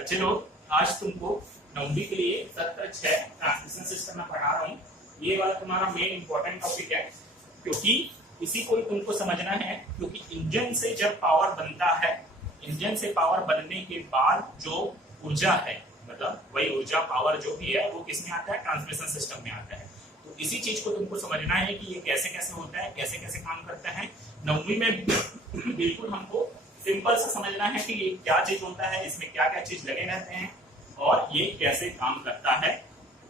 बच्चे लोग, आज तुमको 9वीं के लिए सत्र 6 ट्रांसमिशन सिस्टम में पढ़ा रहा हूँ। ये वाला तुम्हारा मेन इंपॉर्टेंट टॉपिक है, क्योंकि इसी को ही तुमको समझना है। क्योंकि इंजन से जब पावर बनता है, इंजन से पावर बनने के बाद जो ऊर्जा है, मतलब वही ऊर्जा पावर जो भी है वो किसमें आता है, ट्रांसमिशन सिस्टम में आता है। तो इसी चीज को तुमको समझना है कि ये कैसे कैसे होता है, कैसे कैसे काम करता है। 9वीं में बिल्कुल हमको सिंपल से समझना है कि ये क्या चीज होता है, इसमें क्या क्या चीज लगे रहते हैं और ये कैसे काम करता है,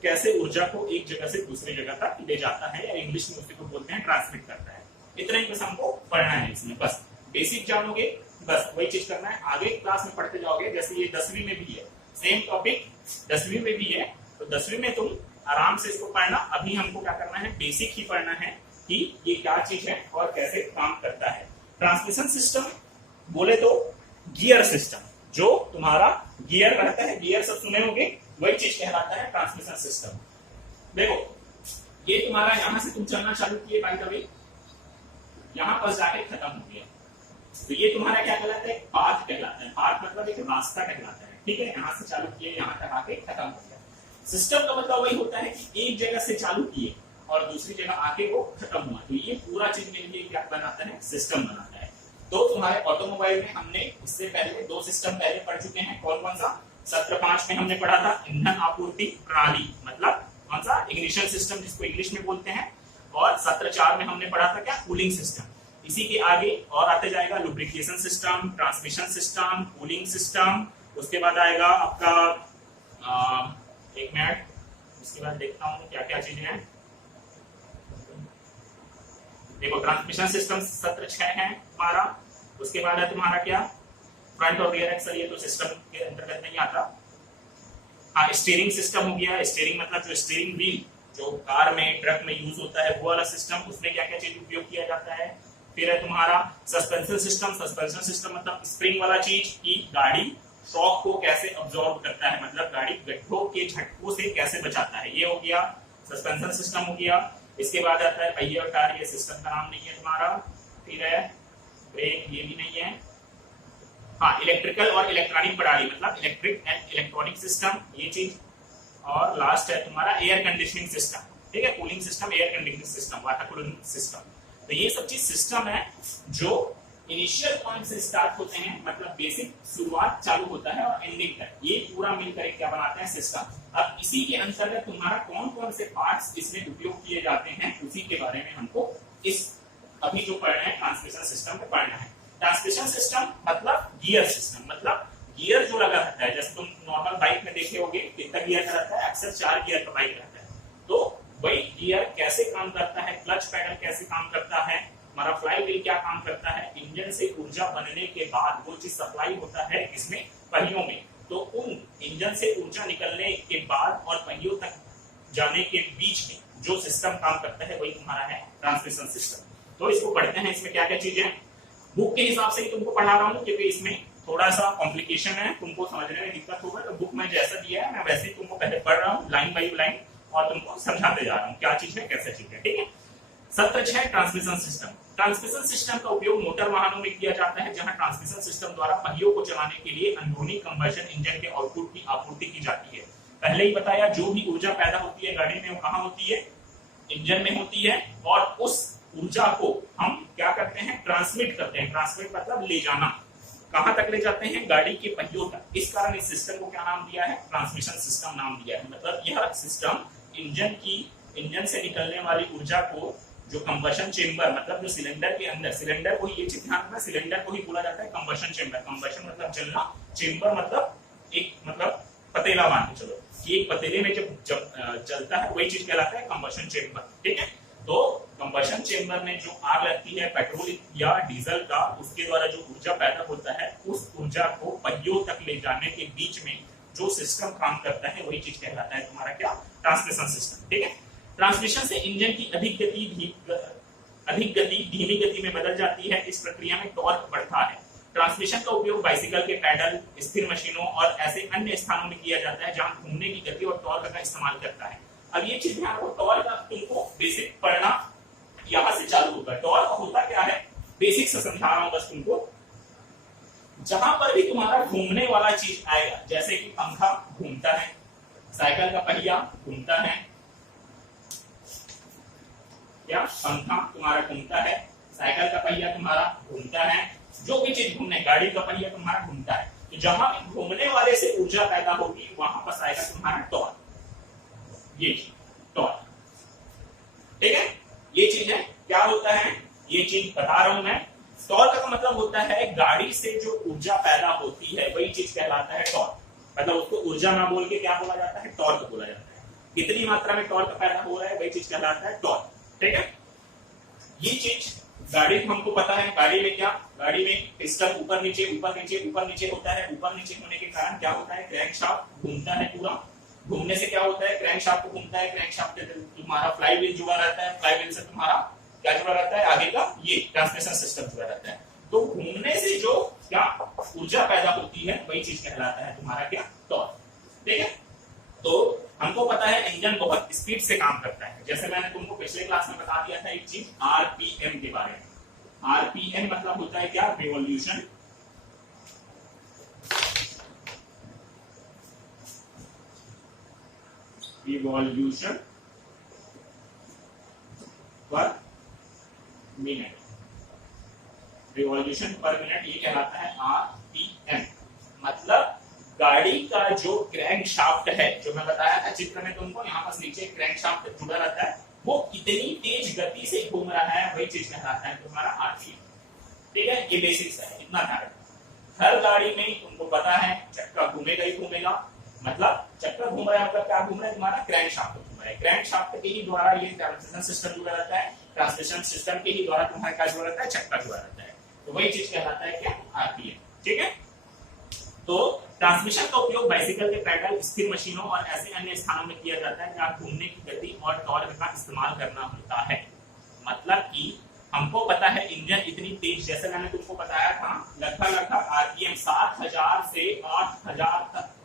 कैसे ऊर्जा को एक जगह से दूसरी जगह तक ले जाता है, या इंग्लिश में उसी को बोलते हैं ट्रांसमिट करता है। इतना ही बस हमको पढ़ना है इसमें, बस बेसिक जानोगे, बस वही चीज करना है। आगे क्लास में पढ़ते जाओगे, जैसे ये 10वीं में भी है, सेम टॉपिक 10वीं में भी है, तो 10वीं में तुम आराम से इसको पढ़ना। अभी हमको क्या करना है, बेसिक ही पढ़ना है कि ये क्या चीज है और कैसे काम करता है। ट्रांसमिशन सिस्टम बोले तो गियर सिस्टम, जो तुम्हारा गियर रहता है, गियर सब सुने होंगे, वही चीज कहलाता है ट्रांसमिशन सिस्टम। देखो ये तुम्हारा यहां से तुम चलना चालू किए, बाय द वे यहां पर जाके खत्म हो गया, तो ये तुम्हारा क्या कहलाता है, पाथ कहलाता है। पाथ मतलब एक रास्ता कहलाता है, ठीक है। यहां से चालू किए, यहां तक आके खत्म हो गया। सिस्टम का मतलब वही होता है कि एक जगह से चालू किए और दूसरी जगह आके वो खत्म हुआ, तो ये पूरा चीज में ये क्या बनाता है, सिस्टम बनाता है। तो तुम्हारे ऑटोमोबाइल में हमने इससे पहले 2 सिस्टम पहले पढ़ चुके हैं। कौन कौन सा? सत्र 5 में हमने पढ़ा था ईंधन आपूर्ति प्रणाली, मतलब कौन सा, इग्निशन सिस्टम जिसको इंग्लिश में बोलते हैं। और सत्र 4 में हमने पढ़ा था क्या, कूलिंग सिस्टम। इसी के आगे और आते जाएगा lubrication system, transmission system, cooling system. उसके बाद आएगा आपका 1 मिनट, उसके बाद देखता हूँ क्या क्या चीजें हैं। देखो ट्रांसमिशन सिस्टम सत्र 6 है हमारा। उसके बाद है तुम्हारा क्या, फ्रंट और रियर एक्सल, ये तो सिस्टम के अंतर्गत नहीं आता। हाँ, स्टीयरिंग सिस्टम हो गया। स्टीयरिंग मतलब जो स्टीयरिंग व्हील जो कार में, ट्रक में यूज होता है, वो वाला सिस्टम, उसमें क्या क्या चीज उपयोग किया जाता है। फिर है तुम्हारा सस्पेंशन सिस्टम। सस्पेंशन सिस्टम मतलब स्प्रिंग वाला चीज, की गाड़ी शॉक को कैसे अब्सॉर्ब करता है, मतलब गाड़ी गड्ढों के झटकों से कैसे बचाता है, ये हो गया सस्पेंशन सिस्टम हो गया। इसके बाद आता है पहिए और टायर, ये सिस्टम का नाम नहीं है तुम्हारा। फिर है ब्रेक, ये भी नहीं है। हाँ, इलेक्ट्रिकल और इलेक्ट्रॉनिक प्रणाली मतलब इलेक्ट्रिक एंड इलेक्ट्रॉनिक सिस्टम, ये चीज। और लास्ट है तुम्हारा एयर कंडीशनिंग सिस्टम, ठीक है। Cooling system, air conditioning system, water cooling system. तो ये सब चीज सिस्टम है जो इनिशियल पॉइंट से स्टार्ट होते हैं, मतलब बेसिक शुरुआत चालू होता है और एंडिंग तक, ये पूरा मिलकर क्या बनाते हैं, सिस्टम। अब इसी के अंतर्गत तुम्हारा कौन कौन से पार्ट्स इसमें उपयोग किए जाते हैं, उसी के बारे में हमको इस अभी जो पढ़ रहे हैं ट्रांसमिशन सिस्टम में पढ़ना है। ट्रांसमिशन सिस्टम मतलब गियर सिस्टम, मतलब गियर जो लगा रहता है। जैसे तुम नॉर्मल बाइक में देखे होगे कितना गियर का रहता है, अक्सर 4 गियर का बाइक रहता है। तो वही गियर कैसे काम करता है, क्लच पैडल कैसे काम करता है, हमारा फ्लाई व्हील क्या काम करता है, इंजन से ऊर्जा बनने के बाद वो चीज सप्लाई होता है इसमें पहियों में, तो उन इंजन से ऊर्जा निकलने के बाद और पहियों तक जाने के बीच में जो सिस्टम काम करता है वही तुम्हारा है ट्रांसमिशन सिस्टम। तो इसको पढ़ते हैं, इसमें क्या क्या चीजें हैं। बुक के हिसाब से ही तुमको पढ़ा रहा हूँ, क्योंकि इसमें थोड़ा सा कॉम्प्लिकेशन है, तुमको समझने में दिक्कत होगा। तो बुक में जैसा दिया है मैं वैसे ही तुमको पहले पढ़ रहा हूँ, लाइन बाई लाइन, और तुमको समझाते जा रहा हूँ क्या चीज है, कैसे चीज है, ठीक है। सत्र 6 ट्रांसमिशन सिस्टम। ट्रांसमिशन सिस्टम का उपयोग मोटर वाहनों में किया जाता है, जहां ट्रांसमिशन सिस्टम द्वारा पहियों को चलाने के लिए अंदरूनी कंबशन इंजन के आउटपुट की आपूर्ति की जाती है। पहले ही बताया, जो भी ऊर्जा पैदा होती है गाड़ी में वो कहां होती है, इंजन में होती है, और उस ऊर्जा को हम क्या करते हैं, ट्रांसमिट करते हैं। ट्रांसमिट मतलब ले जाना, कहां तक ले जाते हैं, गाड़ी के पहियों तक। इस कारण इस सिस्टम को क्या नाम दिया है, ट्रांसमिशन सिस्टम नाम दिया है। मतलब यह सिस्टम इंजन से निकलने वाली ऊर्जा को, जो कंबशन चेंबर मतलब जो सिलेंडर के अंदर, सिलेंडर को ही ये चीज ध्यान रखना, सिलेंडर को ही बोला जाता है कंबशन चेंबर। कंबशन मतलब जलना, चेंबर मतलब एक, मतलब पतेला मान के चलो कि एक पतेले में जब जलता है वही चीज कहलाता है कंबशन चेंबर, ठीक है। तो कंबशन चेंबर में जो आग लगती है पेट्रोल या डीजल का, उसके द्वारा जो ऊर्जा पैदा होता है, उस ऊर्जा को पहियों तक ले जाने के बीच में जो सिस्टम काम करता है वही चीज कहलाता है तुम्हारा क्या, ट्रांसमिशन सिस्टम, ठीक है। ट्रांसमिशन से इंजन की अधिक गति धीमी गति में बदल जाती है। इस प्रक्रिया में टॉर्क बढ़ता है। ट्रांसमिशन का उपयोग बाइसिकल के पैडल, स्थिर मशीनों और ऐसे अन्य स्थानों में किया जाता है जहां घूमने की गति और टॉर्क का इस्तेमाल करता है। अब ये चीज ध्यान रखो, टॉर्क का तुमको बेसिक पढ़ना यहां से चालू होगा। टॉर्क होता क्या है, बेसिक से समझा रहा हूं बस तुमको। जहां पर भी तुम्हारा घूमने वाला चीज आएगा, जैसे कि पंखा घूमता है, साइकिल का पहिया घूमता है, क्या पंखा तुम्हारा घूमता है, साइकिल का पहिया तुम्हारा घूमता है, जो भी चीज घूमने, गाड़ी का पहिया तुम्हारा घूमता है, तो जहां भी घूमने वाले से ऊर्जा पैदा होगी वहां पर आएगा तुम्हारा टॉर्क, ये टॉर्क। ठीक है, ये चीज है, क्या होता है ये चीज बता रहा हूं मैं। टॉर्क का मतलब होता है गाड़ी से जो ऊर्जा पैदा होती है वही चीज कहलाता है टॉर्क। मतलब उसको ऊर्जा ना बोल के क्या बोला जाता है, टॉर्क बोला जाता है। कितनी मात्रा में टॉर्क पैदा हो रहा है वही चीज कहलाता है टॉर्क। ठीक है, ये चीज गाड़ी हमको पता है, गाड़ी में क्या, गाड़ी में पिस्टन ऊपर नीचे ऊपर नीचे ऊपर नीचे होता है। ऊपर नीचे होने के कारण क्या होता है, क्रैंकशाफ्ट घूमता है, पूरा घूमने से क्या होता है, क्रैंकशाफ्ट घूमता है, क्रैंकशाफ्ट से तुम्हारा फ्लाईव्हील जुड़ा रहता है, फ्लाईव्हील से तुम्हारा क्या जुड़ा रहता है, आगे का ये ट्रांसमिशन सिस्टम जुड़ा रहता है। तो घूमने से जो क्या ऊर्जा पैदा होती है वही चीज कहलाता है तुम्हारा क्या, टॉर्क। ठीक है, तो हमको पता है इंजन बहुत स्पीड से काम करता है। जैसे मैंने तुमको पिछले क्लास में बता दिया था एक चीज आरपीएम के बारे में। आरपीएम मतलब होता है क्या, रिवॉल्यूशन रिवॉल्यूशन पर मिनट, रिवॉल्यूशन पर मिनट ये कहलाता है आरपीएम। मतलब गाड़ी का जो क्रैंक शाफ्ट है, जो मैं बताया था चित्र में तुमको, यहाँ पर नीचे क्रैंक शाफ्ट जुड़ा रहता है, वो कितनी तेज गति से घूम रहा है वही चीज कहलाता है तुम्हारा आरपीएम। ठीक है, ये बेसिक्स है, इतना ध्यान रखना। हर गाड़ी में तुमको पता है चक्का घूमेगा ही घूमेगा। मतलब चक्का घूम रहा है मतलब क्या घूम रहा है, तुम्हारा क्रैंक शाफ्ट घूम रहा है। क्रैंक शाफ्ट के ही द्वारा ये ट्रांसमिशन सिस्टम जुड़ा रहता है, ट्रांसमिशन सिस्टम के ही द्वारा तुम्हारा क्या जुड़ा रहता है, चक्का जुड़ा रहता है। तो वही चीज कहलाता है क्या, आरपीएम। ठीक है, तो ट्रांसमिशन का उपयोग बाइसिकल के पैडल, स्थिर मशीनों और ऐसे अन्य स्थानों में किया जाता है जहां घूमने की गति और टॉर्क का इस्तेमाल करना होता है। मतलब कि हमको पता है इंजन इतनी तेज, जैसे मैंने तुमको बताया था, लगभग आरपीएम 7000 से 8000 तक।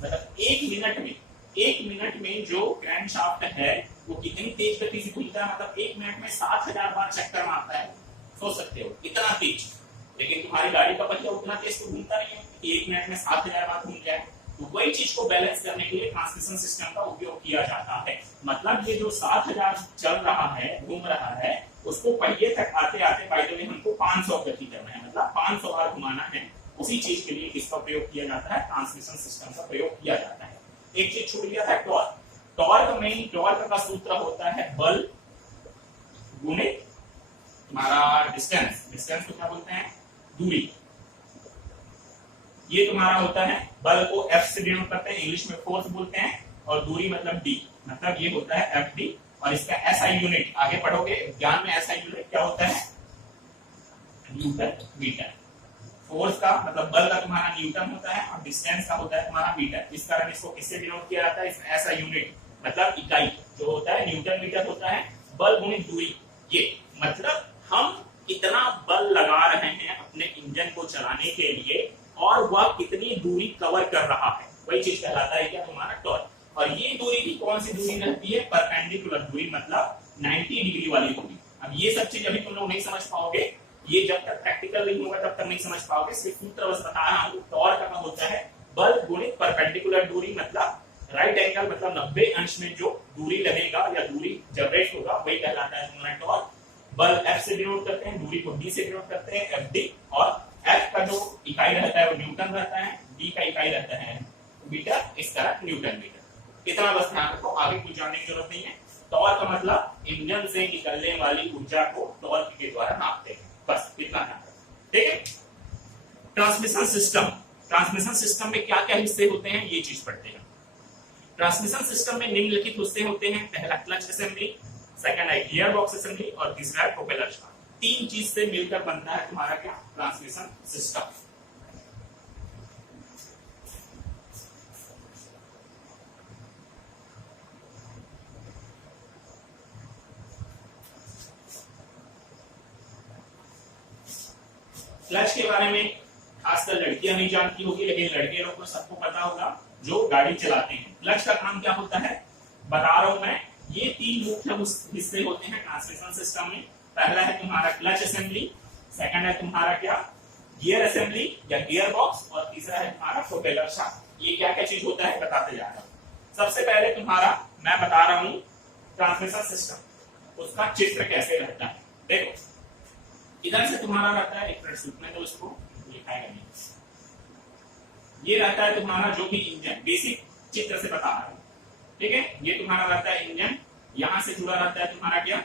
मतलब एक मिनट में जो क्रैंकशाफ्ट है वो कितनी तेज गति से घूमता है। मतलब एक मिनट में 7000 बार चक्कर मारता है, सोच सकते हो इतना तेज। लेकिन तुम्हारी गाड़ी का पहिया उतना तेज तो घूमता नहीं है कि एक मिनट में 7000 बार घूम जाए। तो वही चीज को बैलेंस करने के लिए ट्रांसमिशन सिस्टम का उपयोग किया जाता है। मतलब ये जो 7000 चल रहा है, घूम रहा है, उसको पहिए तक आते आते बाय द वे हमको 500 गति करना है, मतलब 500 बार घुमाना है। उसी चीज के लिए किसका प्रयोग किया जाता है, ट्रांसमिशन सिस्टम का प्रयोग किया जाता है। एक चीज छूट गया था, टॉर्क। टॉर्क का सूत्र होता है बल गुणित तुम्हारा डिस्टेंस। डिस्टेंस को क्या बोलते हैं, दूरी। ये तुम्हारा होता है, बल को एफ से डिनोट करते हैं, इंग्लिश में फोर्स बोलते हैं, और दूरी मतलब डी। मतलब ये होता है एफ डी, और इसका एसआई यूनिट आगे पढ़ोगे ज्ञान में। एसआई यूनिट क्या होता है, न्यूटन मीटर। फोर्स का मतलब बल का तुम्हारा न्यूटन होता है, और डिस्टेंस का होता है तुम्हारा मीटर। इस कारण इसको किससे डिनोट किया जाता है, इसमें एसआई यूनिट मतलब इकाई जो होता है न्यूटन मीटर होता है। बल गुणित दूरी, ये मतलब हम कितना बल लगा रहे हैं अपने इंजन को चलाने के लिए, और वह कितनी दूरी कवर कर रहा है, वही चीज कहलाता है क्या, तुम्हारा टॉर्क। और ये दूरी भी कौन सी दूरी रहती है, परपेंडिकुलर दूरी, मतलब 90 डिग्री वाली दूरी। अब ये सब चीज अभी तुम लोग नहीं समझ पाओगे, ये जब तक प्रैक्टिकल नहीं होगा तब तक नहीं समझ पाओगे। सिर्फ सूत्र बस बता रहा हूं। टॉर्क का होता है बल गुणित परपेंडिकुलर दूरी, मतलब राइट एंगल, मतलब 90 अंश में जो दूरी लगेगा या दूरी जनरेट होगा वही कहलाता है तुम्हारा टॉर्क। बल एफ से डिनोट करते हैं, दूरी को डी से डिनोट करते हैं, एफ डी। और एफ का जो इकाई रहता है वो न्यूटन रहता है, डी का इकाई रहता है मीटर, इस तरह न्यूटन मीटर। इतना बस ध्यान रखो, आगे कुछ जानने की जरूरत नहीं है। टॉर्क का मतलब इंजन से निकलने वाली ऊर्जा को टॉर्क के द्वारा नापते हैं, बस इतना ध्यान रखो। ठीक है, ट्रांसमिशन सिस्टम। ट्रांसमिशन सिस्टम में क्या क्या हिस्से होते हैं ये चीज पढ़ते हैं। ट्रांसमिशन सिस्टम में निम्नलिखित हिस्से होते हैं। पहला क्लच असेंबली, सेकंड है गियर बॉक्स असेंबली, और तीसरा है प्रोपेलर शाफ्ट। तीन चीज से मिलकर बनता है तुम्हारा क्या, ट्रांसमिशन सिस्टम। क्लच के बारे में खासकर लड़कियां नहीं जानती होगी, लेकिन लड़के लोग को सबको पता होगा जो गाड़ी चलाते हैं। क्लच का काम क्या होता है बता रहा हूं मैं। ये तीन मुख्य हिस्से होते हैं ट्रांसमिशन सिस्टम में। पहला है तुम्हारा क्लच असेंबली, सेकंड है तुम्हारा क्या, गियर असेंबली या गियर बॉक्स, और तीसरा है तुम्हारा प्रोपेलर शाफ्ट। ये क्या क्या चीज होता है बताते जा रहा हूं। सबसे पहले तुम्हारा मैं बता रहा हूं ट्रांसमिशन सिस्टम, उसका चित्र कैसे रहता है। देखो इधर से तुम्हारा रहता है, एक मिनट सूखने दो इसको, लिखाएगा नहीं। ये रहता है तुम्हारा जो भी इंजन, बेसिक चित्र से बता रहा हूं, ठीक है। ये तुम्हारा रहता है इंजन, यहां से जुड़ा रहता है तुम्हारा क्या,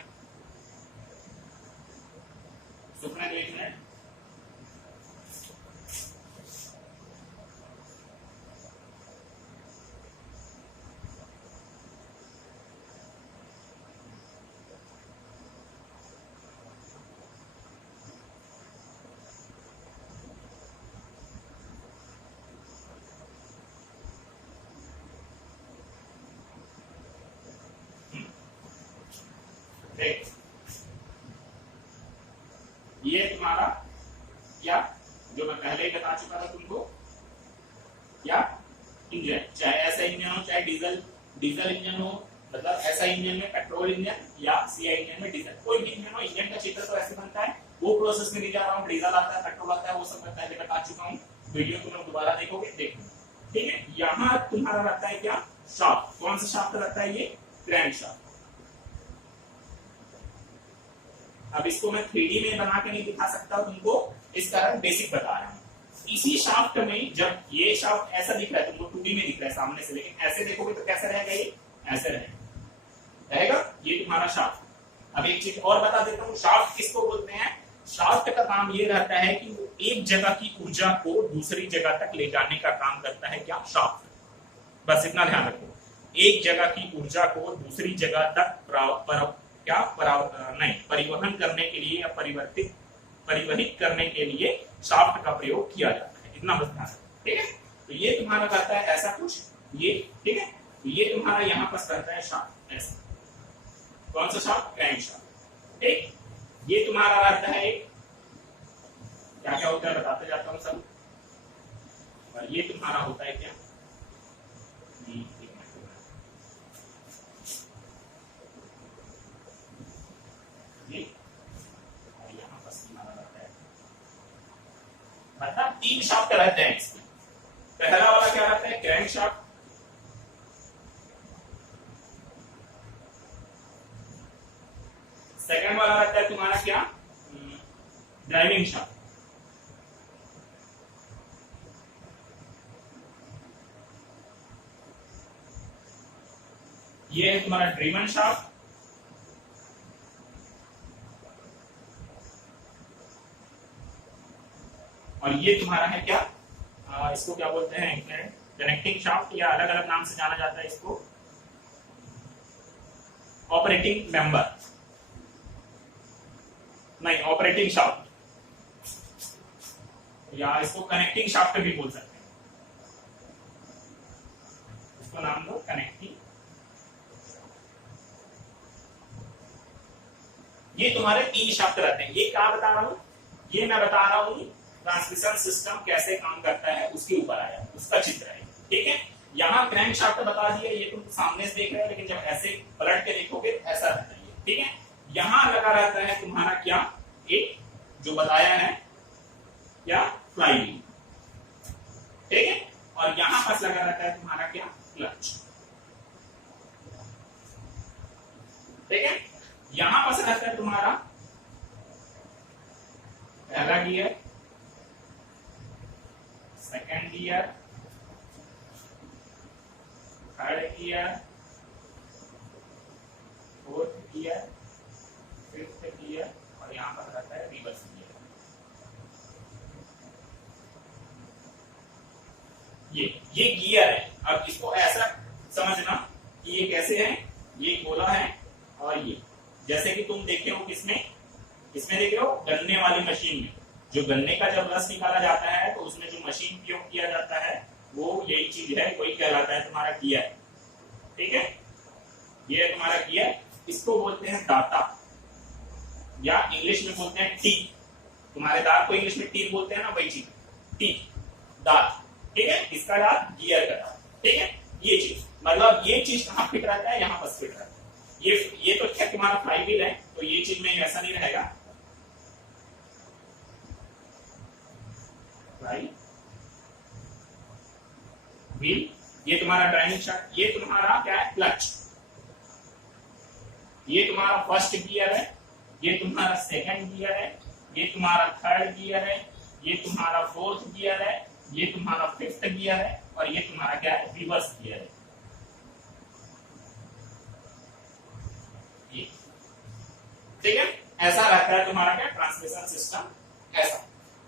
सूखने दो एक मिनट। ये तुम्हारा क्या, जो मैं पहले ही बता चुका था तुमको, क्या इंजन, चाहे ऐसा इंजन हो चाहे डीजल इंजन हो, मतलब ऐसा इंजन में पेट्रोल इंजन या सीआई इंजन में डीजल, कोई भी इंजन हो, इंजन का चित्र तो ऐसे बनता है। वो प्रोसेस में नहीं जा रहा हूँ, डीजल आता है पेट्रोल आता है, वो सब मैं पहले बता चुका हूँ, वीडियो तुम लोग दोबारा देखोगे देखो, ठीक है। यहाँ तुम्हारा रहता है क्या, शाफ्ट। कौन सा शाफ्ट रहता है, ये क्रैंक शाफ्ट। अब इसको मैं 3D में बना के नहीं दिखा सकता तुमको, इस कारण बेसिक बता रहा हूं। इसी शाफ्ट में जब ये शाफ्ट ऐसा दिख रहा है तुमको 2D में दिख रहा है सामने से, लेकिन ऐसे देखोगे तो कैसा रहेगा, ये ऐसे रहेगा, ये तुम्हारा शाफ्ट। अब एक चीज और बता देता हूँ, शाफ्ट किसको बोलते हैं। शाफ्ट का काम ये रहता है कि वो एक जगह की ऊर्जा को दूसरी जगह तक ले जाने का काम करता है, क्या, शाफ्ट। बस इतना ध्यान रखो, एक जगह की ऊर्जा को दूसरी जगह तक परिवहन करने के लिए या परिवहित करने के लिए शाफ्ट का प्रयोग किया जाता है, इतना बस ध्यान रखो, ठीक है। तो ये तुम्हारा रहता है ऐसा कुछ, ये ठीक है। तो ये तुम्हारा यहाँ पर रहता है शाफ्ट, ऐसा। कौन सा शाफ्ट, क्रैंक शाफ्ट, ठीक। ये तुम्हारा रहता है एक, क्या क्या होता है बताते जाता हूँ सब। और ये तुम्हारा होता है क्या, मतलब 3 शाफ्ट रहते हैं इसमें। पहला वाला क्या रहता है, क्रैंक शाफ्ट। सेकंड वाला रहता है तुम्हारा क्या, ड्राइविंग शाफ्ट। ये है तुम्हारा ड्रीवन शाफ्ट। और ये तुम्हारा है क्या, इसको क्या बोलते हैं, कनेक्टिंग शाफ्ट, या अलग अलग नाम से जाना जाता है इसको, ऑपरेटिंग मेंबर, नहीं ऑपरेटिंग शाफ्ट, या इसको कनेक्टिंग शाफ्ट भी बोल सकते हैं, इसको नाम दो कनेक्टिंग। ये तुम्हारे 3 शाफ्ट रहते हैं। ये क्या बता रहा हूं, ये मैं बता रहा हूं ट्रांसमिशन सिस्टम कैसे काम करता है उसके ऊपर आया, उसका चित्र है, ठीक है। यहाँ क्रैंक शाफ्ट बता दिया, ये तुम सामने से देख रहे हो, लेकिन जब ऐसे पलट के देखोगे ऐसा रहता है, ठीक है। यहाँ लगा रहता है तुम्हारा क्या, एक जो बताया है क्या, फ्लाईव्हील, ठीक है। और यहाँ पास लगा रहता है तुम्हारा क्या, क्लच, ठीक है। यहाँ पास रहता है तुम्हारा पहला gear, second gear, third gear, fourth gear, fifth gear, और यहां पर रहता है रिवर्स गियर। ये गियर है। अब इसको ऐसा समझना कि ये कैसे है, ये गोला है, और ये जैसे कि तुम देखे हो किसमें देखे हो, गन्ने वाली मशीन में, जो गन्ने का जब रस निकाला जाता है तो उसमें जो मशीन उपयोग किया जाता है वो यही चीज है, वही कहलाता है तुम्हारा गियर, ठीक है। ये है तुम्हारा गियर, इसको बोलते हैं दाता, या इंग्लिश में बोलते हैं टीथ। तुम्हारे दांत को इंग्लिश में टीथ बोलते हैं ना, वही चीज, टीथ, दांत, ठीक है। इसका दांत, गियर का दांत, ठीक है। ये चीज मतलब ये चीज कहाँ फिट रहता है, यहाँ पर फिट रहता है। ये तो क्या तुम्हारा फ्लाईव्हील है, तो ये चीज में ऐसा नहीं रहेगा, फ्लाई व्हील, ये तुम्हारा ड्राइविंग शाफ्ट, ये तुम्हारा क्या है क्लच, ये तुम्हारा फर्स्ट गियर है, ये तुम्हारा सेकंड गियर है, ये तुम्हारा थर्ड गियर है, ये तुम्हारा फोर्थ गियर है, ये तुम्हारा फिफ्थ गियर है, और ये तुम्हारा क्या है रिवर्स गियर है। ठीक है, ऐसा रहता है तुम्हारा क्या ट्रांसमिशन सिस्टम ऐसा।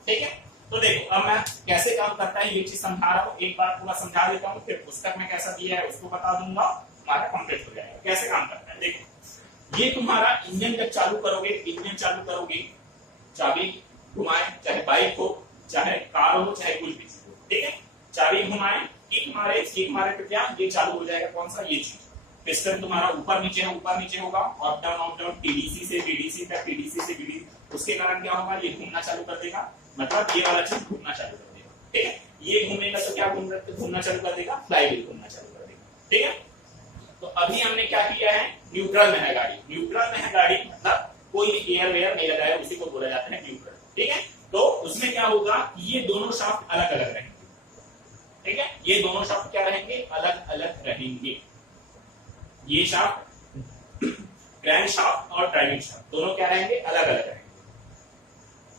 ठीक है, तो देखो अब मैं कैसे काम करता है ये चीज समझा रहा हूँ, एक बार पूरा समझा देता हूँ, फिर पुस्तक में कैसा दिया है उसको बता दूंगा, हमारा कंप्लीट हो जाएगा। कैसे काम करता है देखो, ये तुम्हारा इंजन जब चालू करोगे, इंजन चालू करोगे, चाबी घुमाए, चाहे बाइक हो, चाहे कार हो, चाहे कुछ भी चीज हो, ठीक है, चाबी घुमाए, किक मारे तो क्या ये चालू हो जाएगा, कौन सा ये चीज। पिस्टन तुम्हारा ऊपर नीचे होगा, अप डाउन टीडीसी से बीडीसी तक, टीडीसी से बीडीसी, उसके कारण क्या होगा ये घूमना चालू कर देगा, मतलब ये वाला चीज घूमना चालू कर देगा। ठीक है, ये घूमेगा तो क्या घूमना चालू कर देगा, फ्लाईव्हील घूमना चालू कर देगा। ठीक है, तो अभी हमने क्या किया है, न्यूट्रल में है गाड़ी, न्यूट्रल में है गाड़ी मतलब कोई भी एयर वेयर नहीं लगाया, उसी को बोला जाता है न्यूट्रल। ठीक है, तो उसमें क्या होगा, ये दोनों शाफ्ट अलग अलग रहेंगे। ठीक है, ये दोनों शाफ्ट क्या रहेंगे, अलग अलग रहेंगे। ये शाफ्ट क्रैंक शाफ्ट और ड्राइविंग शाफ्ट दोनों क्या रहेंगे, अलग अलग रहेंगे।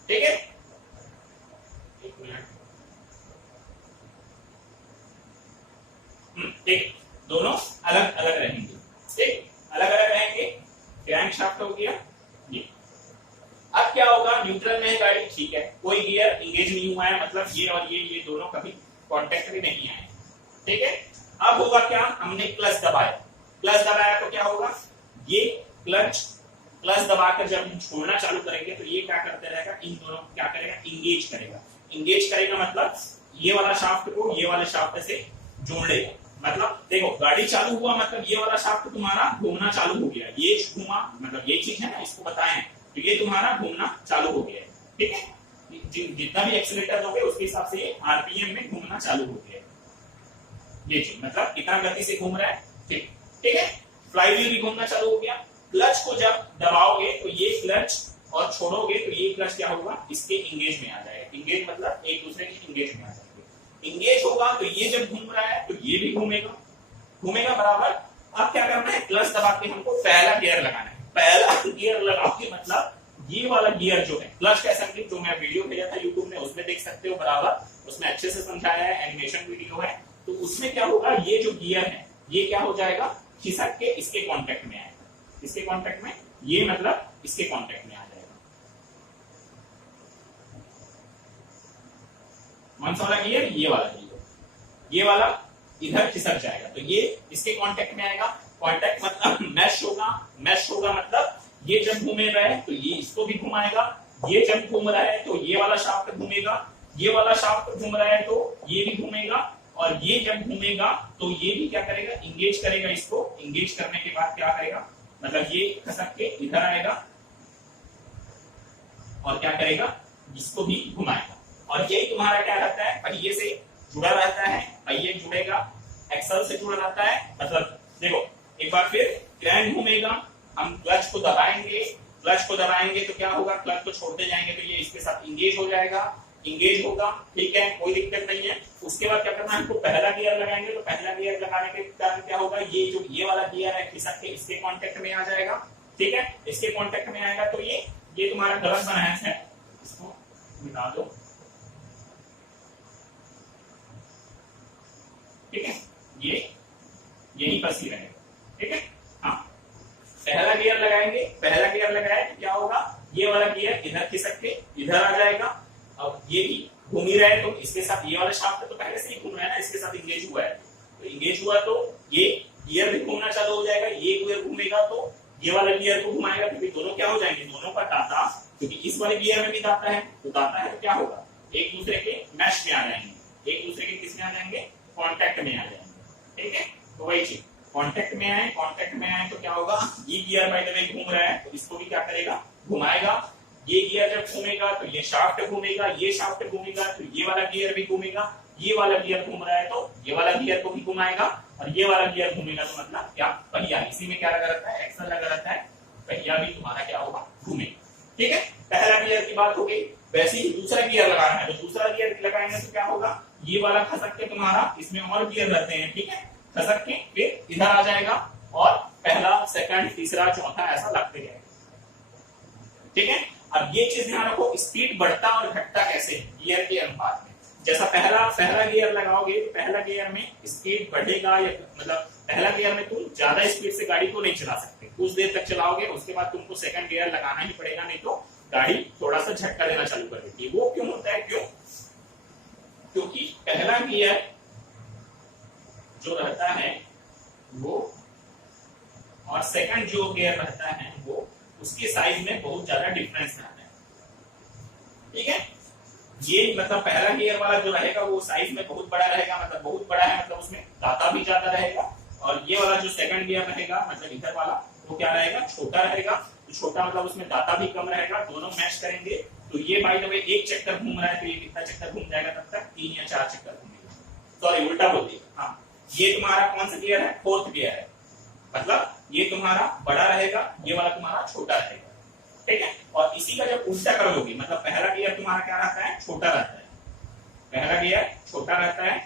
ठीक है, एक मिनट, ठीक, दोनों अलग अलग रहेंगे। ठीक, अलग अलग रहेंगे, क्रैंक शाफ्ट हो गया ये। अब क्या होगा, न्यूट्रल में है गाड़ी, ठीक है, कोई गियर एंगेज नहीं हुआ है, मतलब ये और ये दोनों कभी कांटेक्ट में नहीं आए। ठीक है, अब होगा क्या, हमने क्लच दबाया, क्लच दबाया तो क्या होगा, ये क्लच दबाकर जब हम छोड़ना चालू करेंगे तो ये क्या करते रहेगा, इन दोनों को क्या करेगा, इंगेज करेगा। इंगेज करेगा मतलब ये वाला शाफ्ट को ये वाले शाफ्ट से जोड़ लेगा। मतलब देखो गाड़ी चालू हुआ मतलब ये वाला शाफ्ट तुम्हारा घूमना चालू हो गया, ये घूमा मतलब ये चीज है ना, इसको बताएं तो ये तुम्हारा घूमना चालू हो गया। ठीक है, जितना भी एक्सीलेटर दोगे उसके हिसाब से आरपीएम में घूमना चालू हो गया, ये चीज मतलब कितना गति से घूम रहा है। ठीक, ठीक है, फ्लाईव्हील भी घूमना चालू हो गया। क्लच को जब दबाओगे तो ये क्लच और छोड़ोगे तो ये क्लच क्या होगा, इसके इंगेज में आ जाएगा। इंगेज मतलब एक दूसरे के इंगेज में आ जाएंगे। इंगेज होगा तो ये जब घूम रहा है तो ये भी घूमेगा बराबर। अब क्या करना है, क्लच दबा के हमको पहला गियर लगाना है। पहला गियर लगाओगे मतलब ये वाला गियर जो है, क्लच का संकेत जो मैं वीडियो भेजा था यूट्यूब में उसमें देख सकते हो बराबर, उसमें अच्छे से समझाया है, एनिमेशन वीडियो है। तो उसमें क्या होगा, ये जो गियर है ये क्या हो जाएगा, खिसक के इसके कांटेक्ट में आएगा, इसके कांटेक्ट में, ये मतलब इसके कांटेक्ट में आ जाएगा। कौन सा वाला गियर, ये वाला गियर, ये वाला इधर खिसक जाएगा तो ये इसके कांटेक्ट में आएगा। कांटेक्ट मतलब मैश होगा, मैश होगा मतलब ये जब घूमे रहे तो ये इसको भी घुमाएगा, ये जब घूम रहा है तो ये वाला शाफ्ट घूमेगा, ये वाला शाफ्ट घूम रहा है तो ये भी घूमेगा, और ये जब घूमेगा तो ये भी क्या करेगा, इंगेज करेगा इसको। इंगेज करने के बाद क्या करेगा, मतलब ये खसक के इधर आएगा और क्या करेगा, इसको भी घुमाएगा। और यही तुम्हारा क्या रहता है, पहिए से जुड़ा रहता है, पहिए जुड़ेगा, एक्सल से जुड़ा रहता है। मतलब देखो एक बार फिर क्रैंक घूमेगा, हम क्लच को दबाएंगे तो क्या होगा, क्लच को छोड़ते जाएंगे तो ये इसके साथ इंगेज हो जाएगा, इंगेज होगा। ठीक है, कोई दिक्कत नहीं है। उसके बाद क्या करना है, हमको पहला गियर लगाएंगे तो पहला गियर लगाने के कारण क्या होगा, ये जो ये वाला गियर है खिसक के इसके कांटेक्ट में आ जाएगा। ठीक है, इसके कांटेक्ट में आएगा तो ये तुम्हारा गलत बनाया है, इसको मिटा दो। ठीक है, ये यही बस ही रहेगा। ठीक है, हाँ, पहला गियर लगाएंगे, पहला गियर लगाए तो क्या होगा, ये वाला गियर इधर खिसक के इधर आ जाएगा। अब ये भी घूम ही रहा है तो इसके साथ ये वाला शाफ्ट तो पहले से ही घूम रहा है ना, इसके साथ इंगेज हुआ है, तो इंगेज हुआ तो ये गियर भी घूमना चालू हो जाएगा। ये गियर घूमेगा तो ये वाला गियर को घुमाएगा, क्योंकि दोनों क्या हो जाएंगे, दोनों का दाता, क्योंकि इस वाले गियर में भी दाता है तो क्या होगा, एक दूसरे के मैश में आ जाएंगे, एक दूसरे के किसमें आ जाएंगे, कांटेक्ट में आ जाएंगे। ठीक है, तो वही चीज कांटेक्ट में आए तो क्या होगा, ये गियर बाय द वे घूम रहा है तो इसको भी क्या करेगा, घुमाएगा। ये गियर जब घूमेगा तो ये शाफ्ट घूमेगा, ये शाफ्ट घूमेगा तो ये वाला गियर भी घूमेगा, ये वाला गियर घूम रहा है तो ये वाला गियर को भी घुमाएगा, और ये वाला गियर घूमेगा तो मतलब क्या, पहिया, इसी में क्या लगा रहता है, एक्सल लगा रहता है, पहिया भी तुम्हारा क्या होगा, घूमेगा। ठीक है, पहला गियर की बात हो गई। वैसे ही दूसरा गियर लगाना है, तो दूसरा गियर लगाएंगे तो क्या होगा, ये वाला खसक के तुम्हारा, इसमें और गियर रहते हैं, ठीक है, खसक के फिर इधर आ जाएगा और पहला सेकंड तीसरा चौथा ऐसा लगते जाएगा, ठीक है। अब ये चीज ध्यान रखो, स्पीड बढ़ता और घटता कैसे, गियर के अनुपात में। जैसा पहला गियर लगाओगे तो पहला गियर में स्पीड बढ़ेगा, या मतलब पहला गियर में तुम ज्यादा स्पीड से गाड़ी को नहीं चला सकते, कुछ देर तक चलाओगे, उसके बाद तुमको सेकंड गियर लगाना ही पड़ेगा, नहीं तो गाड़ी थोड़ा सा झटका देना चालू कर देती है। वो क्यों होता है, क्योंकि पहला गियर जो रहता है वो और सेकंड जो गियर रहता है वो, उसके साइज में बहुत ज्यादा डिफरेंस रहता है, ठीक है। ये मतलब पहला गियर वाला जो रहेगा वो साइज में बहुत बड़ा रहेगा, मतलब बहुत बड़ा है, मतलब उसमें दाता भी ज्यादा रहेगा। और ये वाला जो सेकंड गियर रहेगा, मतलब इधर वाला, वो क्या रहेगा, छोटा रहेगा। तो छोटा मतलब उसमें दाता भी कम रहेगा। दोनों मैच करेंगे तो ये बाई द वे एक चक्कर घूम रहा है, तो ये कितना चक्कर घूम जाएगा तब तक, 3 या 4 चक्कर घूमेगा। सॉरी, उल्टा बोल दिया। हाँ, ये तुम्हारा कौन सा गियर है, फोर्थ गियर है, मतलब ये तुम्हारा बड़ा रहेगा, ये वाला तुम्हारा छोटा रहेगा, ठीक है। और इसी का जब उल्टा करोगे, मतलब पहला गियर तुम्हारा क्या रहता है, छोटा रहता है, पहला गियर छोटा रहता है,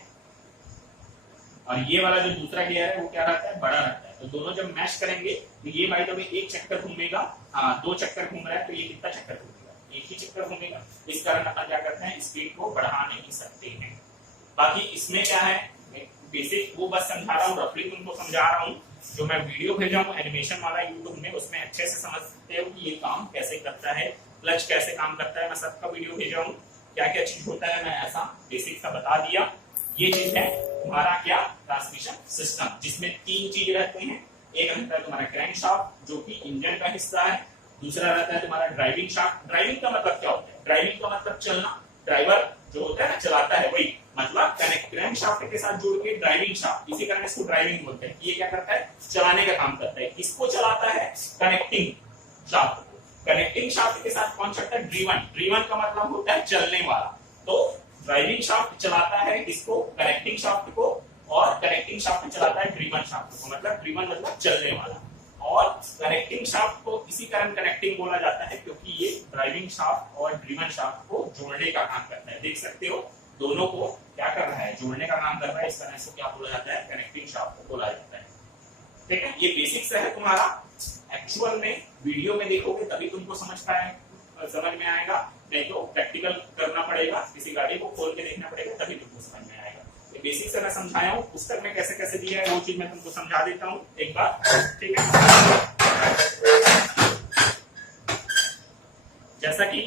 और ये वाला जो दूसरा गियर है वो क्या रहता है, बड़ा रहता है। तो दोनों जब मैच करेंगे तो ये बाई द वे एक चक्कर घूमेगा, हाँ 2 चक्कर घूम रहा है, तो ये कितना चक्कर घूमेगा, एक ही चक्कर घूमेगा। इस कारण अपन क्या करते हैं, स्पीड को बढ़ा नहीं सकते हैं। बाकी इसमें क्या है, बेसिक वो बस समझा रहा हूँ, रफली तुमको समझा रहा हूँ। जो मैं वीडियो भेजा हूँ एनिमेशन वाला यूट्यूब में, उसमें अच्छे से समझ सकते हो कि ये काम कैसे करता है, क्लच कैसे काम करता है। मैं सबका वीडियो भेजा हूँ, क्या क्या चीज होता है मैं ऐसा बेसिक सा बता दिया। ये चीज है तुम्हारा क्या, ट्रांसमिशन सिस्टम, जिसमें 3 चीज रहते हैं। एक रहता है तुम्हारा क्रैंक शाफ्ट जो कि इंजन का हिस्सा है, दूसरा रहता है तुम्हारा ड्राइविंग शाफ्ट। ड्राइविंग का मतलब क्या होता है, ड्राइविंग का मतलब चलना, ड्राइवर जो होता है ना चलाता है, वही मतलब क्रैंक शाफ्ट के साथ जुड़ के ड्राइविंग शाफ्ट, इसी कारण इसको ड्राइविंग बोलते हैं। ये क्या करता है, चलाने का काम करता है। किसको चलाता है, कनेक्टिंग शाफ्ट को। कनेक्टिंग शाफ्ट के साथ कौन चलता है, ड्रीवन। ड्रीवन का मतलब होता है चलने वाला। तो ड्राइविंग शाफ्ट चलाता है किसको, कनेक्टिंग शाफ्ट को, और कनेक्टिंग शाफ्ट चलाता है ड्रीवन शाफ्ट को, मतलब ड्रीवन मतलब चलने वाला। और कनेक्टिंग शाफ्ट को इसी कारण कनेक्टिंग बोला जाता है, क्योंकि ये ड्राइविंग शाफ्ट और ड्रीवन शाफ्ट को जोड़ने का काम करता है। देख सकते हो दोनों को क्या कर रहा है, जोड़ने का काम कर रहा है। इस तरह से क्या बोला जाता है, कनेक्टिंग शाफ्ट को बोला जाता है, ठीक है। ये बेसिक्स है तुम्हारा। एक्चुअल में वीडियो में देखोगे तभी तुमको समझ में आएगा, नहीं तो प्रैक्टिकल करना पड़ेगा, किसी गाड़ी को खोल के देखना पड़ेगा, तभी तुमको समझ में आएगा। ये बेसिक्स मैं समझाया हूँ, पुस्तक में कैसे कैसे दिया है वो चीज मैं तुमको समझा देता हूँ एक बार, ठीक है। जैसा कि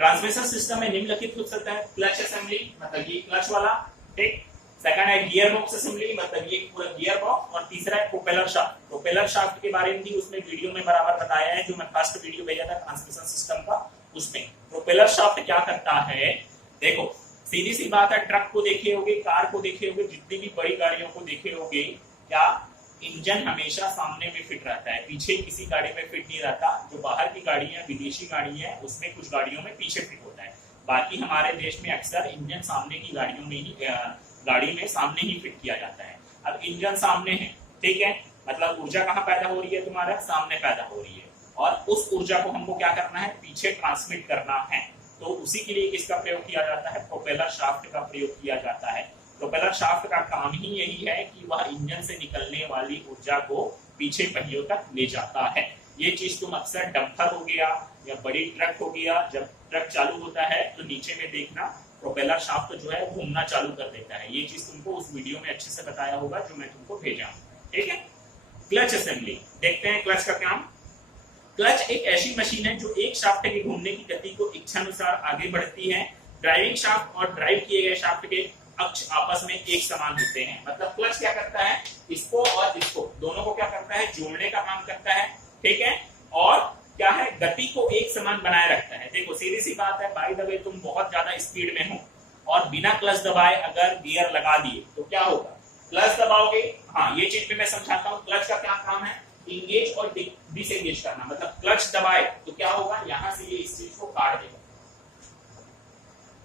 ट्रांसमिशन सिस्टम में निम्नलिखित हो सकता है, क्लच असेंबली, मतलब ये क्लच वाला, ठीक। सेकंड है गियर बॉक्स असेंबली, मतलब ये पूरा गियर बॉक्स। और तीसरा है प्रोपेलर शाफ्ट। प्रोपेलर शाफ्ट के बारे में भी उसमें वीडियो में बराबर बताया है, जो मैं फर्स्ट वीडियो भेजा था ट्रांसमिशन सिस्टम का, उसमें प्रोपेलर शाफ्ट क्या करता है। देखो सीधी सी बात है, ट्रक को देखे होगे, कार को देखे होगे, जितनी भी बड़ी गाड़ियों को देखे होगे, क्या इंजन हमेशा सामने में फिट रहता है, पीछे किसी गाड़ी में फिट नहीं रहता। जो बाहर की गाड़ी है, विदेशी गाड़ी है, उसमें कुछ गाड़ियों में पीछे फिट होता है। बाकी हमारे देश में अक्सर इंजन सामने की गाड़ियों में ही, गाड़ी में सामने ही फिट किया जाता है। अब इंजन सामने है, ठीक है, मतलब ऊर्जा कहाँ पैदा हो रही है, तुम्हारा सामने पैदा हो रही है, और उस ऊर्जा को हमको क्या करना है, पीछे ट्रांसमिट करना है। तो उसी के लिए किसका प्रयोग किया जाता है, प्रोपेलर शाफ्ट का प्रयोग किया जाता है। प्रोपेलर शाफ्ट का काम ही यही है कि वह इंजन से निकलने वाली ऊर्जा को पीछे पहियों तक ले जाता है। ये चीज तुम अक्सर डंपर हो गया या बड़ी ट्रक हो गया, जब ट्रक चालू होता है तो नीचे में देखना प्रोपेलर शाफ्ट जो है घूमना चालू कर देता है। ये चीज तुमको उस वीडियो में अच्छे से बताया होगा जो मैं तुमको भेजा हूं, ठीक है। क्लच असेंबली देखते हैं, क्लच का काम। क्लच एक ऐसी मशीन है जो एक शाफ्ट के घूमने की गति को इच्छानुसार आगे बढ़ती है। ड्राइविंग शाफ्ट और ड्राइव किए गए शाफ्ट के अक्ष आपस में एक समान होते हैं। मतलब क्लच क्या करता है, इसको और इसको दोनों को क्या करता है, जोड़ने का काम करता है, ठीक है। और क्या है, गति को एक समान बनाए रखता है। देखो सीधी सी बात है, बाय द वे तुम बहुत ज्यादा स्पीड में हो और बिना क्लच दबाए अगर गियर लगा दिए तो क्या होगा, क्लच दबाओगे। हाँ, ये चीज भी मैं समझाता हूँ। क्लच का क्या काम है, इंगेज और डिसएंगेज करना। मतलब क्लच दबाए तो क्या होगा, यहां से ये इस चीज को काट देगा।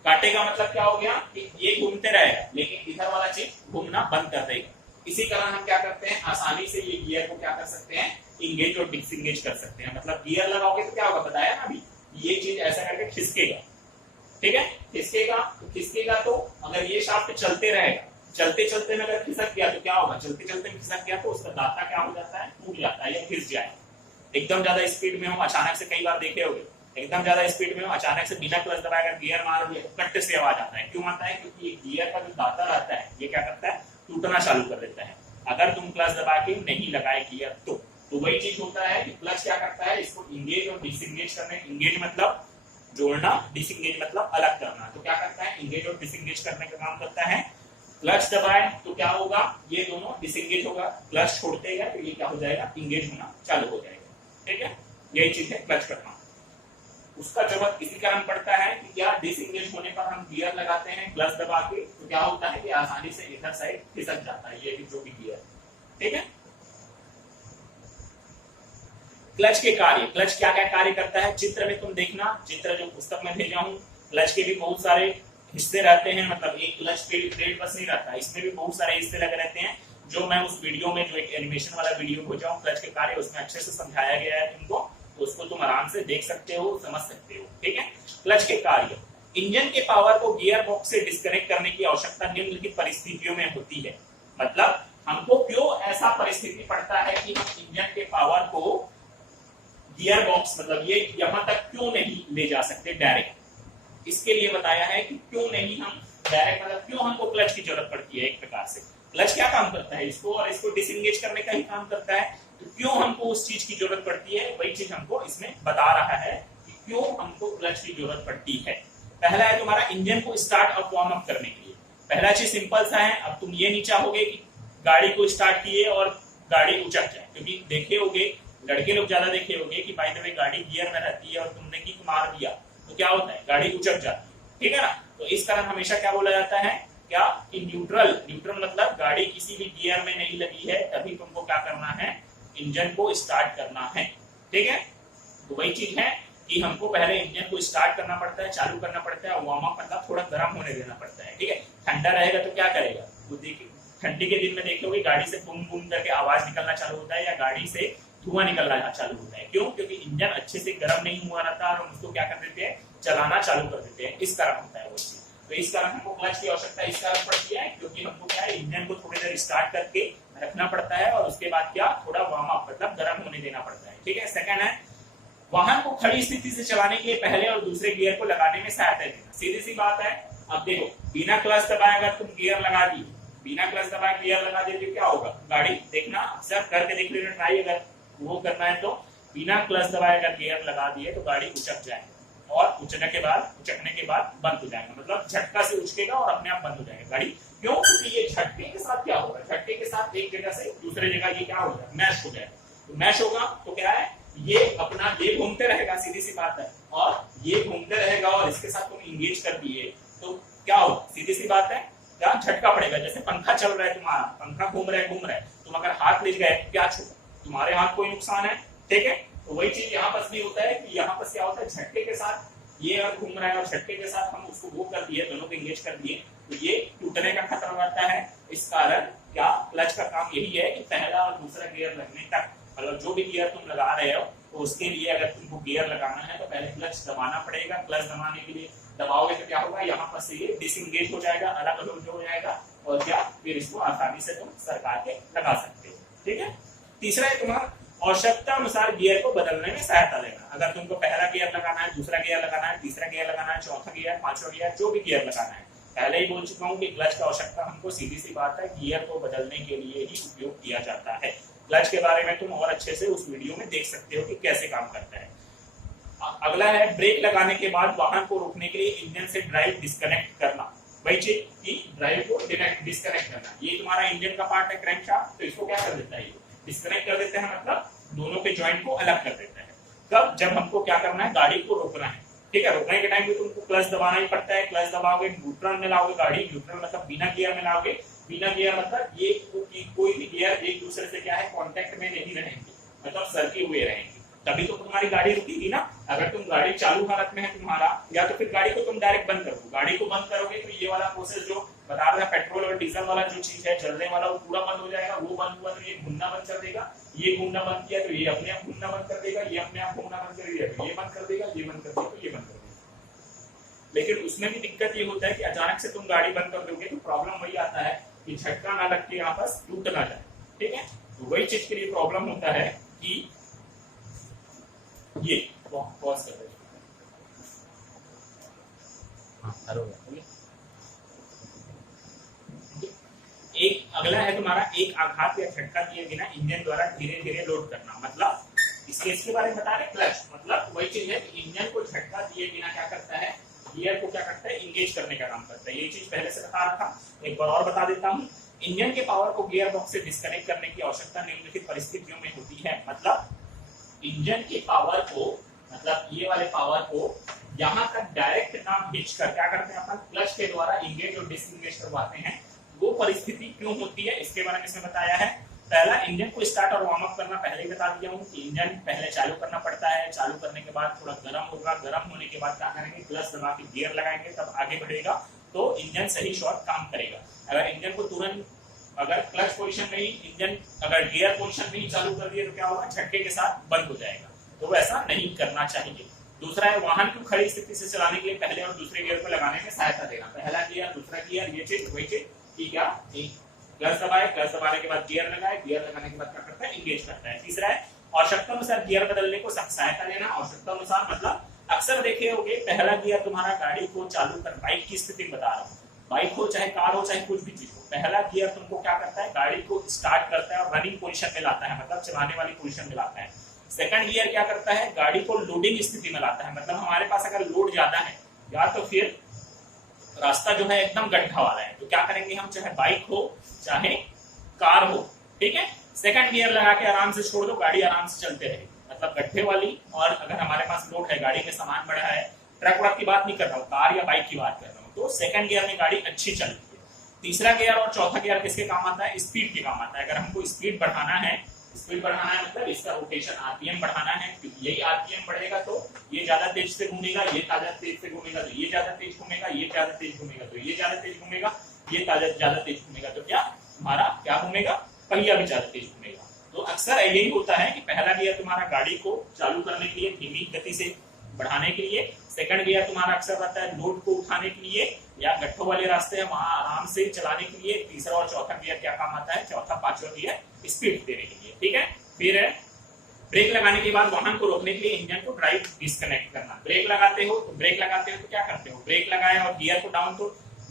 काटेगा मतलब क्या हो गया कि ये घूमते रहेगा, लेकिन इधर वाला चीज घूमना बंद कर देगा। इसी कारण हम क्या करते हैं, आसानी से ये गियर को क्या कर सकते हैं, इंगेज और डिसएंगेज कर सकते हैं। मतलब गियर लगाओगे तो क्या होगा, बताया ना अभी, ये चीज ऐसा करके खिसकेगा, ठीक है, खिसकेगा। तो खिसकेगा तो अगर ये शाफ्ट चलते रहेगा, चलते चलते में अगर खिसक गया तो क्या होगा, चलते चलते में खिसक गया तो उसका दाता क्या हो जाता है, टूट जाता है या घिस जाएगा। एकदम ज्यादा स्पीड में हो, अचानक से, कई बार देखे होगे, एकदम ज्यादा स्पीड में हो, अचानक से बिना क्लच दबाए अगर गियर मार दिया तो कट से आवाज आता है। क्यों आता है, क्योंकि ये गियर का जो दाता रहता है ये क्या करता है, टूटना चालू कर देता है अगर तुम क्लच दबा के नहीं लगाए गियर तो वही चीज होता है कि क्लच क्या करता है, इसको इंगेज और डिसएंगेज करने, इंगेज मतलब जोड़ना, डिसएंगेज मतलब अलग करना। तो क्या करता है, इंगेज और डिसएंगेज करने का काम करता है। क्लच दबाए तो क्या होगा, ये दोनों डिसएंगेज होगा, क्लच छोड़ते हैं तो ये क्या हो जाएगा, इंगेज होना चालू हो जाएगा। ठीक है, यही चीज है क्लच करना। उसका जरूरत इसी कारण पड़ता है कि क्या, डिसएंगेज होने पर हम गियर लगाते हैं क्लच दबा के, तो क्या होता है कि आसानी से इधर साइड खिसक जाता है ये जो भी गियर। ठीक है, क्लच के कार्य, क्लच क्या क्या कार्य करता है, चित्र में तुम देखना, चित्र जो पुस्तक में भेजा हूं, क्लच के भी बहुत सारे हिस्से रहते हैं। मतलब एक क्लच प्लेट बस नहीं रहता, इसमें भी बहुत सारे हिस्से लगे रहते हैं, जो मैं उस वीडियो में, जो एक एनिमेशन वाला वीडियो भेजा हूं क्लच के कार्य, उसमें अच्छे से समझाया गया है तुमको, तो उसको तुम आराम से देख सकते हो, समझ सकते हो। ठीक है, क्लच के कार्य, इंजन के पावर को गियर बॉक्स से डिस्कनेक्ट करने की आवश्यकता निम्नलिखित परिस्थितियों में होती है। मतलब हमको क्यों ऐसा परिस्थिति पड़ता है कि हम इंजन के पावर को गियर बॉक्स, मतलब ये यहां तक क्यों नहीं ले जा सकते डायरेक्ट, इसके लिए बताया है कि क्यों नहीं हम डायरेक्ट, मतलब क्यों हमको क्लच की जरूरत पड़ती है। एक प्रकार से क्लच क्या काम करता है, इसको और इसको डिसएंगेज करने का ही काम करता है। तो क्यों हमको उस चीज की जरूरत पड़ती है, वही चीज हमको इसमें बता रहा है कि क्यों हमको क्लच की जरूरत पड़ती है। पहला है तुम्हारा इंजन को स्टार्ट और वार्म अप करने के लिए। पहला चीज सिंपल सा है, अब तुम ये नहीं चाहोगे कि गाड़ी को स्टार्ट किए और गाड़ी उचक जाए, क्योंकि देखे होगे, लड़के लोग ज्यादा देखे होंगे कि बाय द वे गाड़ी गियर में रहती है और तुमने किक मार दिया तो क्या होता है, गाड़ी उचक जाती है। ठीक है ना, तो इस कारण हमेशा क्या बोला जाता है, क्या कि न्यूट्रल, न्यूट्रल मतलब गाड़ी किसी भी गियर में नहीं लगी है तभी तुमको क्या करना है, इंजन को स्टार्ट करना है। ठीक है, तो वही चीज है कि हमको पहले इंजन को स्टार्ट करना पड़ता है, चालू करना पड़ता है, वार्म अप मतलब थोड़ा गर्म होने देना पड़ता है। ठीक है, ठंडा रहेगा तो क्या करेगा, तो देखिए ठंडी के दिन में देखोगे गाड़ी से बूम बूम करके आवाज निकलना चालू होता है या गाड़ी से धुआं निकलना चालू होता है। क्यों, क्योंकि इंजन अच्छे से गर्म नहीं हुआ रहता और उसको क्या कर देते हैं, चलाना चालू कर देते हैं, इस कारण होता है वो चीज। तो इस कारण हमको क्लच की आवश्यकता इस कारण पड़ती है क्योंकि हमको क्या है, इंजन को थोड़ी देर स्टार्ट करके रखना पड़ता है और उसके बाद क्या, थोड़ा वार्म अप मतलब गर्म होने देना पड़ता है। ठीक है, सेकंड है, वाहन को खड़ी स्थिति से चलाने के लिए पहले और दूसरे गियर को लगाने में सहायता देना। सीधी सी बात है, अब देखो बिना क्लच दबाए अगर तुम गियर लगा दी, बिना क्लच दबाए गियर लगा दे तो क्या होगा, गाड़ी देखना अक्सर करके देख लेना ट्राई, अगर वो करना है तो बिना क्लच दबाए अगर गियर लगा दिए तो गाड़ी उचक जाएगी और उचकने के बाद बंद हो जाएगा, मतलब झटका से उचकेगा और अपने आप बंद हो जाएगा गाड़ी। क्यों, क्योंकि ये झटके के साथ क्या होगा, झटके के साथ एक जगह से दूसरे जगह ये क्या हो जाएगा, मैश हो जाएगा। तो मैश होगा तो क्या है, ये अपना ये घूमते रहेगा, सीधी सी बात है, और ये घूमते रहेगा और इसके साथ तुम इंगेज कर दिए तो क्या होगा, सीधी सी बात है, क्या झटका पड़ेगा। जैसे पंखा चल रहा है तुम्हारा, पंखा घूम रहा है, तुम अगर हाथ ले गए क्या छूटा, तुम्हारे हाथ कोई नुकसान है। ठीक है, तो वही चीज यहाँ पर भी होता है कि यहाँ पर क्या होता है, झटके के साथ ये अगर घूम रहा है और झटके के साथ हम उसको वो कर दिए, दोनों को इंगेज कर दिए तो ये टूटने का खतरा रहता है। इस कारण क्या, क्लच का काम यही है कि पहला और दूसरा गियर लगने तक, मतलब जो भी गियर तुम लगा रहे हो तो उसके लिए अगर तुमको गियर लगाना है तो पहले क्लच दबाना पड़ेगा। क्लच दबाने के लिए दबाओगे तो क्या होगा, यहाँ पर से ये डिसएंगेज हो जाएगा, अलग अलग हो जाएगा और क्या, फिर इसको आसानी से तुम सरका के लगा सकते हो। ठीक है, तीसरा है तुम्हारा आवश्यकता अनुसार गियर को बदलने में सहायता देना। अगर तुमको पहला गियर लगाना है, दूसरा गियर लगाना है, तीसरा गियर लगाना है, चौथा गियर, पांचवा गियर, जो भी गियर लगाना है, पहले ही बोल चुका हूँ कि क्लच का आवश्यकता हमको सीधी सी बात है गियर को बदलने के लिए ही उपयोग किया जाता है। क्लच के बारे में तुम और अच्छे से उस वीडियो में देख सकते हो कि कैसे काम करता है। अगला है ब्रेक लगाने के बाद वाहन को रोकने के लिए इंजन से ड्राइव डिस्कनेक्ट करना। वही चीज कि ड्राइव को डिस्कनेक्ट करना, ये तुम्हारा इंजन का पार्ट है क्रैंकशाफ्ट, तो इसको क्या कर देता है, डिस्कनेक्ट कर देते हैं, मतलब दोनों के जॉइंट को अलग कर देता है। कब, जब हमको क्या करना है, गाड़ी को रोकना है। ठीक है, रोकने के टाइम भी तुमको क्लच दबाना ही पड़ता है। क्लच दबाओगे, न्यूट्रल में लाओगे गाड़ी, न्यूट्रल मतलब बिना गियर में लाओगे, बिना गियर मतलब ये कोई भी गियर एक दूसरे से क्या है, कांटेक्ट में नहीं रहेंगे, मतलब सरके हुए रहेंगे, तभी तो तुम्हारी गाड़ी रुकेगी ना। अगर तुम गाड़ी चालू हालत में है तुम्हारा, या तो फिर गाड़ी को तुम डायरेक्ट बंद करो, गाड़ी को बंद करोगे तो ये वाला प्रोसेस जो बता रहा था पेट्रोल और डीजल वाला जो चीज है जलने वाला वो पूरा बंद हो जाएगा, वो बंद हुआ तो ये घूमना बंद कर देगा, ये घूमना बंद किया तो ये अपने आप घूमना बंद कर देगा, ये अपने आप घूमना बंद कर दिया तो ये बंद कर देगा, ये बंद कर देगा तो ये बंद कर देगा। लेकिन उसमें भी दिक्कत ये होता है कि अचानक से तुम गाड़ी बंद कर दोगे तो प्रॉब्लम वही आता है कि झटका ना लग के आपस टूट ना जाए, ठीक है। तो वही चीज के लिए प्रॉब्लम होता है कि ये पॉज कर दे। एक अगला है तुम्हारा एक आघात या झटका दिए बिना इंजन द्वारा धीरे धीरे लोड करना। मतलब इसके बारे में बता रहे क्लच, मतलब वही चीज है कि इंजन को झटका दिए बिना क्या करता है, गियर को क्या करता है, इंगेज करने का काम करता है। ये चीज पहले से बता रहा था, एक बार और बता देता हूँ। इंजन के पावर को गियर बॉक्स से डिस्कनेक्ट करने की आवश्यकता निम्नलिखित परिस्थितियों में होती है। मतलब इंजन के पावर को, मतलब ये वाले पावर को यहाँ तक डायरेक्ट ना खींच कर क्या करते हैं अपन, क्लच के द्वारा इंगेज और डिसएंगेज करवाते हैं। वो परिस्थिति क्यों होती है इसके बारे में इसमें बताया है। पहला, इंजन को स्टार्ट और वार्म अप करना पहले ही बता दिया हूँ कि इंजन पहले चालू करना पड़ता है, चालू करने के बाद थोड़ा गर्म होगा, गर्म होने के बाद क्या करेंगे, क्लच दबा के गियर लगाएंगे, तब आगे बढ़ेगा तो इंजन सही शॉट काम करेगा। अगर इंजन को तुरंत, अगर क्लच पोजीशन में ही इंजन, अगर गियर पोजीशन में ही चालू कर दिए तो क्या होगा, झटके के साथ बंद हो जाएगा। तो ऐसा नहीं करना चाहिए। दूसरा है, वाहन को खड़ी स्थिति से चलाने के लिए पहले और दूसरे गियर को लगाने में सहायता देना। पहला गियर, दूसरा गियर, ये चीज वही चीज, ठीक है। क्लच दबाए, क्लच दबाने के बाद गियर लगाए, गियर लगाने के बाद क्या करता है, इंगेज करता है। तीसरा है, आवश्यकता अनुसार गियर बदलने को सहायता देना। आवश्यकता अनुसार मतलब अक्सर देखे होंगे पहला गियर तुम्हारा गाड़ी को चालू कर, बाइक की स्थिति बता रहा हूँ, बाइक हो चाहे कार हो चाहे कुछ भी चीज हो, पहला गियर तुमको क्या करता है, गाड़ी को स्टार्ट करता है और रनिंग पोजीशन में लाता है, मतलब चलाने वाली पोजीशन में लाता है। सेकंड गियर क्या करता है, गाड़ी को लोडिंग स्थिति में लाता है, मतलब हमारे पास अगर लोड ज्यादा है या तो फिर रास्ता जो है एकदम गड्ढा वाला है तो क्या करेंगे हम, चाहे बाइक हो चाहे कार हो, ठीक है, सेकंड गियर लगा के आराम से छोड़ दो, गाड़ी आराम से चलते रहे। मतलब गड्ढे वाली, और अगर हमारे पास लोड है, गाड़ी में सामान बढ़ा है, ट्रक व्रक की बात नहीं कर रहा हूँ, कार या बाइक की बात कर रहा हूँ, तो सेकंड गियर में गाड़ी अच्छी चलती है। तीसरा गियर और चौथा गियर किसके काम आता है, स्पीड के काम आता है। अगर हमको स्पीड बढ़ाना है, स्पीड बढ़ाना है मतलब इसका रोटेशन आरपीएम बढ़ाना है, क्योंकि यही आरपीएम बढ़ेगा तो ये ज्यादा तेज से घूमेगा, ये ज्यादा तेज से घूमेगा तो ये ज्यादा तेज घूमेगा, ये ज्यादा तेज घूमेगा तो ये ज्यादा तेज घूमेगा, ये ज्यादा तेज घूमेगा तो क्या हमारा क्या घूमेगा, पहिया भी ज्यादा तेज घूमेगा। तो अक्सर यही होता है कि पहला गियर तुम्हारा गाड़ी को चालू करने के लिए, धीमी गति से बढ़ाने के लिए, सेकंड गियर तुम्हारा अक्सर रहता है लोड को उठाने के लिए या गड्ढों वाले रास्ते हैं वहां आराम से चलाने के लिए, तीसरा और चौथा गियर क्या काम आता है, चौथा पांचवा गियर स्पीड देने के लिए, ठीक है। फिर है, ब्रेक लगाने के बाद वाहन को रोकने के लिए इंजन को ड्राइव डिस्कनेक्ट करना। ब्रेक लगाते हो तो क्या करते हो, ब्रेक लगाए और गियर को डाउन तो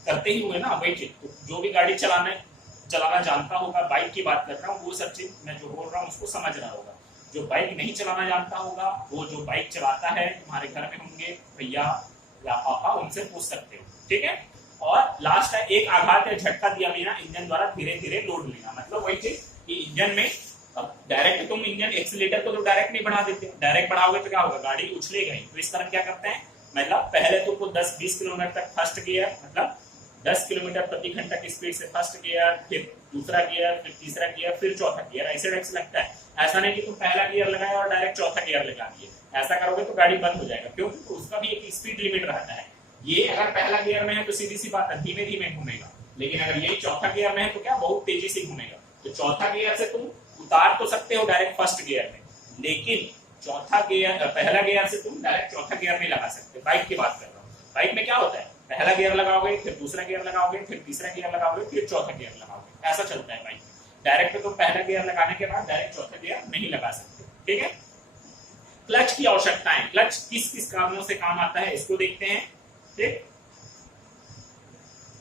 करते ही हुए ना, वही चीज। तो जो भी गाड़ी चलाना जानता होगा, बाइक की बात कर रहा हूँ, वो सब चीज मैं जो बोल रहा हूँ उसको समझ रहा होगा। जो बाइक नहीं चलाना जानता होगा, वो जो बाइक चलाता है तुम्हारे घर में होंगे भैया या पापा, उनसे पूछ सकते हो, ठीक है। और लास्ट है, एक आघात या झटका दिया बिना इंजन द्वारा धीरे धीरे लोड लेना। मतलब वही चीज कि इंजन में अब डायरेक्ट तुम इंजन एक्सीलेटर को तो डायरेक्ट नहीं बढ़ा देते, डायरेक्ट बढ़ाओगे तो क्या होगा, गाड़ी उछलेगा ही। तो इस तरह क्या करते हैं, मतलब पहले तुमको 10-20 किलोमीटर तक फर्स्ट गियर, मतलब 10 किलोमीटर प्रति घंटा की स्पीड से फर्स्ट गियर, फिर दूसरा गियर, फिर तीसरा गियर, फिर चौथा गियर, ऐसे लगता है। ऐसा नहीं कि तुम पहला गियर लगाए और डायरेक्ट चौथा गियर लगा दिए, ऐसा करोगे तो गाड़ी बंद हो जाएगा, क्योंकि उसका भी एक स्पीड लिमिट रहता है। ये अगर पहला गियर में है तो सीधी सी बात है, धीमे धीमे घूमेगा, लेकिन अगर यही चौथा गियर में है तो क्या बहुत तेजी से घूमेगा। तो चौथा गियर से तुम उतार तो सकते हो डायरेक्ट फर्स्ट गियर में, लेकिन चौथा गियर, पहला गियर से तुम डायरेक्ट चौथा गियर नहीं लगा सकते। बाइक की बात कर रहा हूँ, बाइक में क्या होता है, पहला गियर लगाओगे, फिर दूसरा गियर लगाओगे, फिर तीसरा गियर लगाओगे, फिर चौथा गियर लगाओगे, ऐसा चलता है बाइक में। डायरेक्ट तो पहला गियर लगाने के बाद डायरेक्ट चौथा गियर नहीं लगा सकते, ठीक है। क्लच की आवश्यकताएं, क्लच किस किस कारणों से काम आता है इसको देखते हैं, ठीक।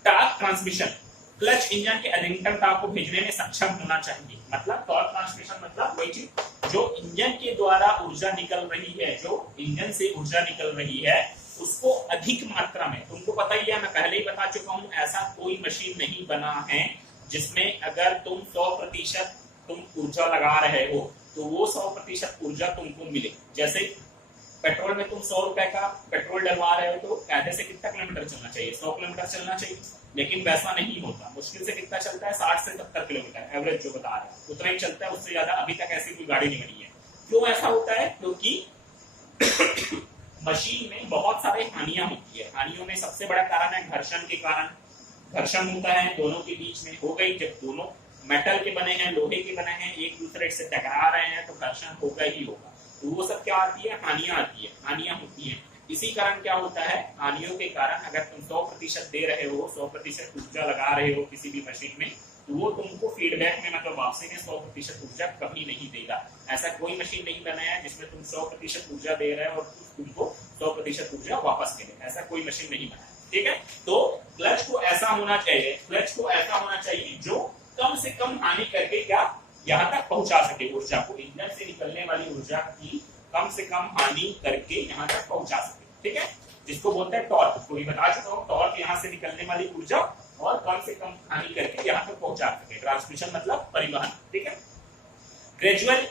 टॉर्क ट्रांसमिशन, क्लच इंजन के अधिकतम टॉर्क को भेजने में सक्षम होना चाहिए। मतलब टॉर्क ट्रांसमिशन मतलब वही चीज जो इंजन के द्वारा ऊर्जा निकल रही है, जो इंजन से ऊर्जा निकल रही है उसको अधिक मात्रा में, तुमको पता ही है, मैं पहले ही बता चुका हूं, ऐसा कोई मशीन नहीं बना है जिसमें अगर तुम 100% तुम ऊर्जा लगा रहे हो तो वो 100% ऊर्जा तुमको मिले। जैसे पेट्रोल में तुम 100 रुपए का पेट्रोल डलवा रहे हो तो कायदे से कितना किलोमीटर चलना चाहिए, 100 किलोमीटर चलना चाहिए, लेकिन वैसा नहीं होता। मुश्किल से कितना चलता है, 60 से 70 किलोमीटर एवरेज जो बता रहे हैं उतना ही चलता है, उससे ज्यादा अभी तक ऐसी कोई गाड़ी नहीं बनी है। क्यों ऐसा होता है, क्योंकि मशीन में बहुत सारे हानियां होती है। हानियों में सबसे बड़ा कारण है घर्षण के कारण, घर्षण होता है दोनों के बीच में, हो गई। जब दोनों मेटल के बने हैं, लोहे के बने हैं, एक दूसरे से टकरा रहे हैं तो घर्षण होगा ही होगा। तो वो सब क्या आती है, हानियां आती है, हानियां होती हैं। इसी कारण क्या होता है, हानियों के कारण अगर तुम 100% दे रहे हो, 100% ऊर्जा लगा रहे हो किसी भी मशीन में, तो वो तुमको फीडबैक में मतलब वापसी में 100% ऊर्जा कभी नहीं देगा। ऐसा कोई मशीन नहीं बनाया है जिसमें तुम 100% ऊर्जा दे रहे हो और तुमको 100% ऊर्जा वापस मिले, ऐसा कोई मशीन नहीं बनाया। ठीक है, तो क्लच को ऐसा होना चाहिए, क्लच को ऐसा होना चाहिए जो कम से कम हानि करके क्या यहाँ तक पहुंचा सके ऊर्जा को, इंजन से निकलने वाली ऊर्जा की कम से कम हानि करके यहाँ तक पहुंचा सके। ठीक है, जिसको बोलते हैं टॉर्क, तो ये बता चुका हूँ, टॉर्क यहाँ से निकलने वाली ऊर्जा और कम से कम हानि करके यहाँ तक पहुंचा सके। ट्रांसमिशन मतलब परिवहन। ठीक है, ग्रेजुअल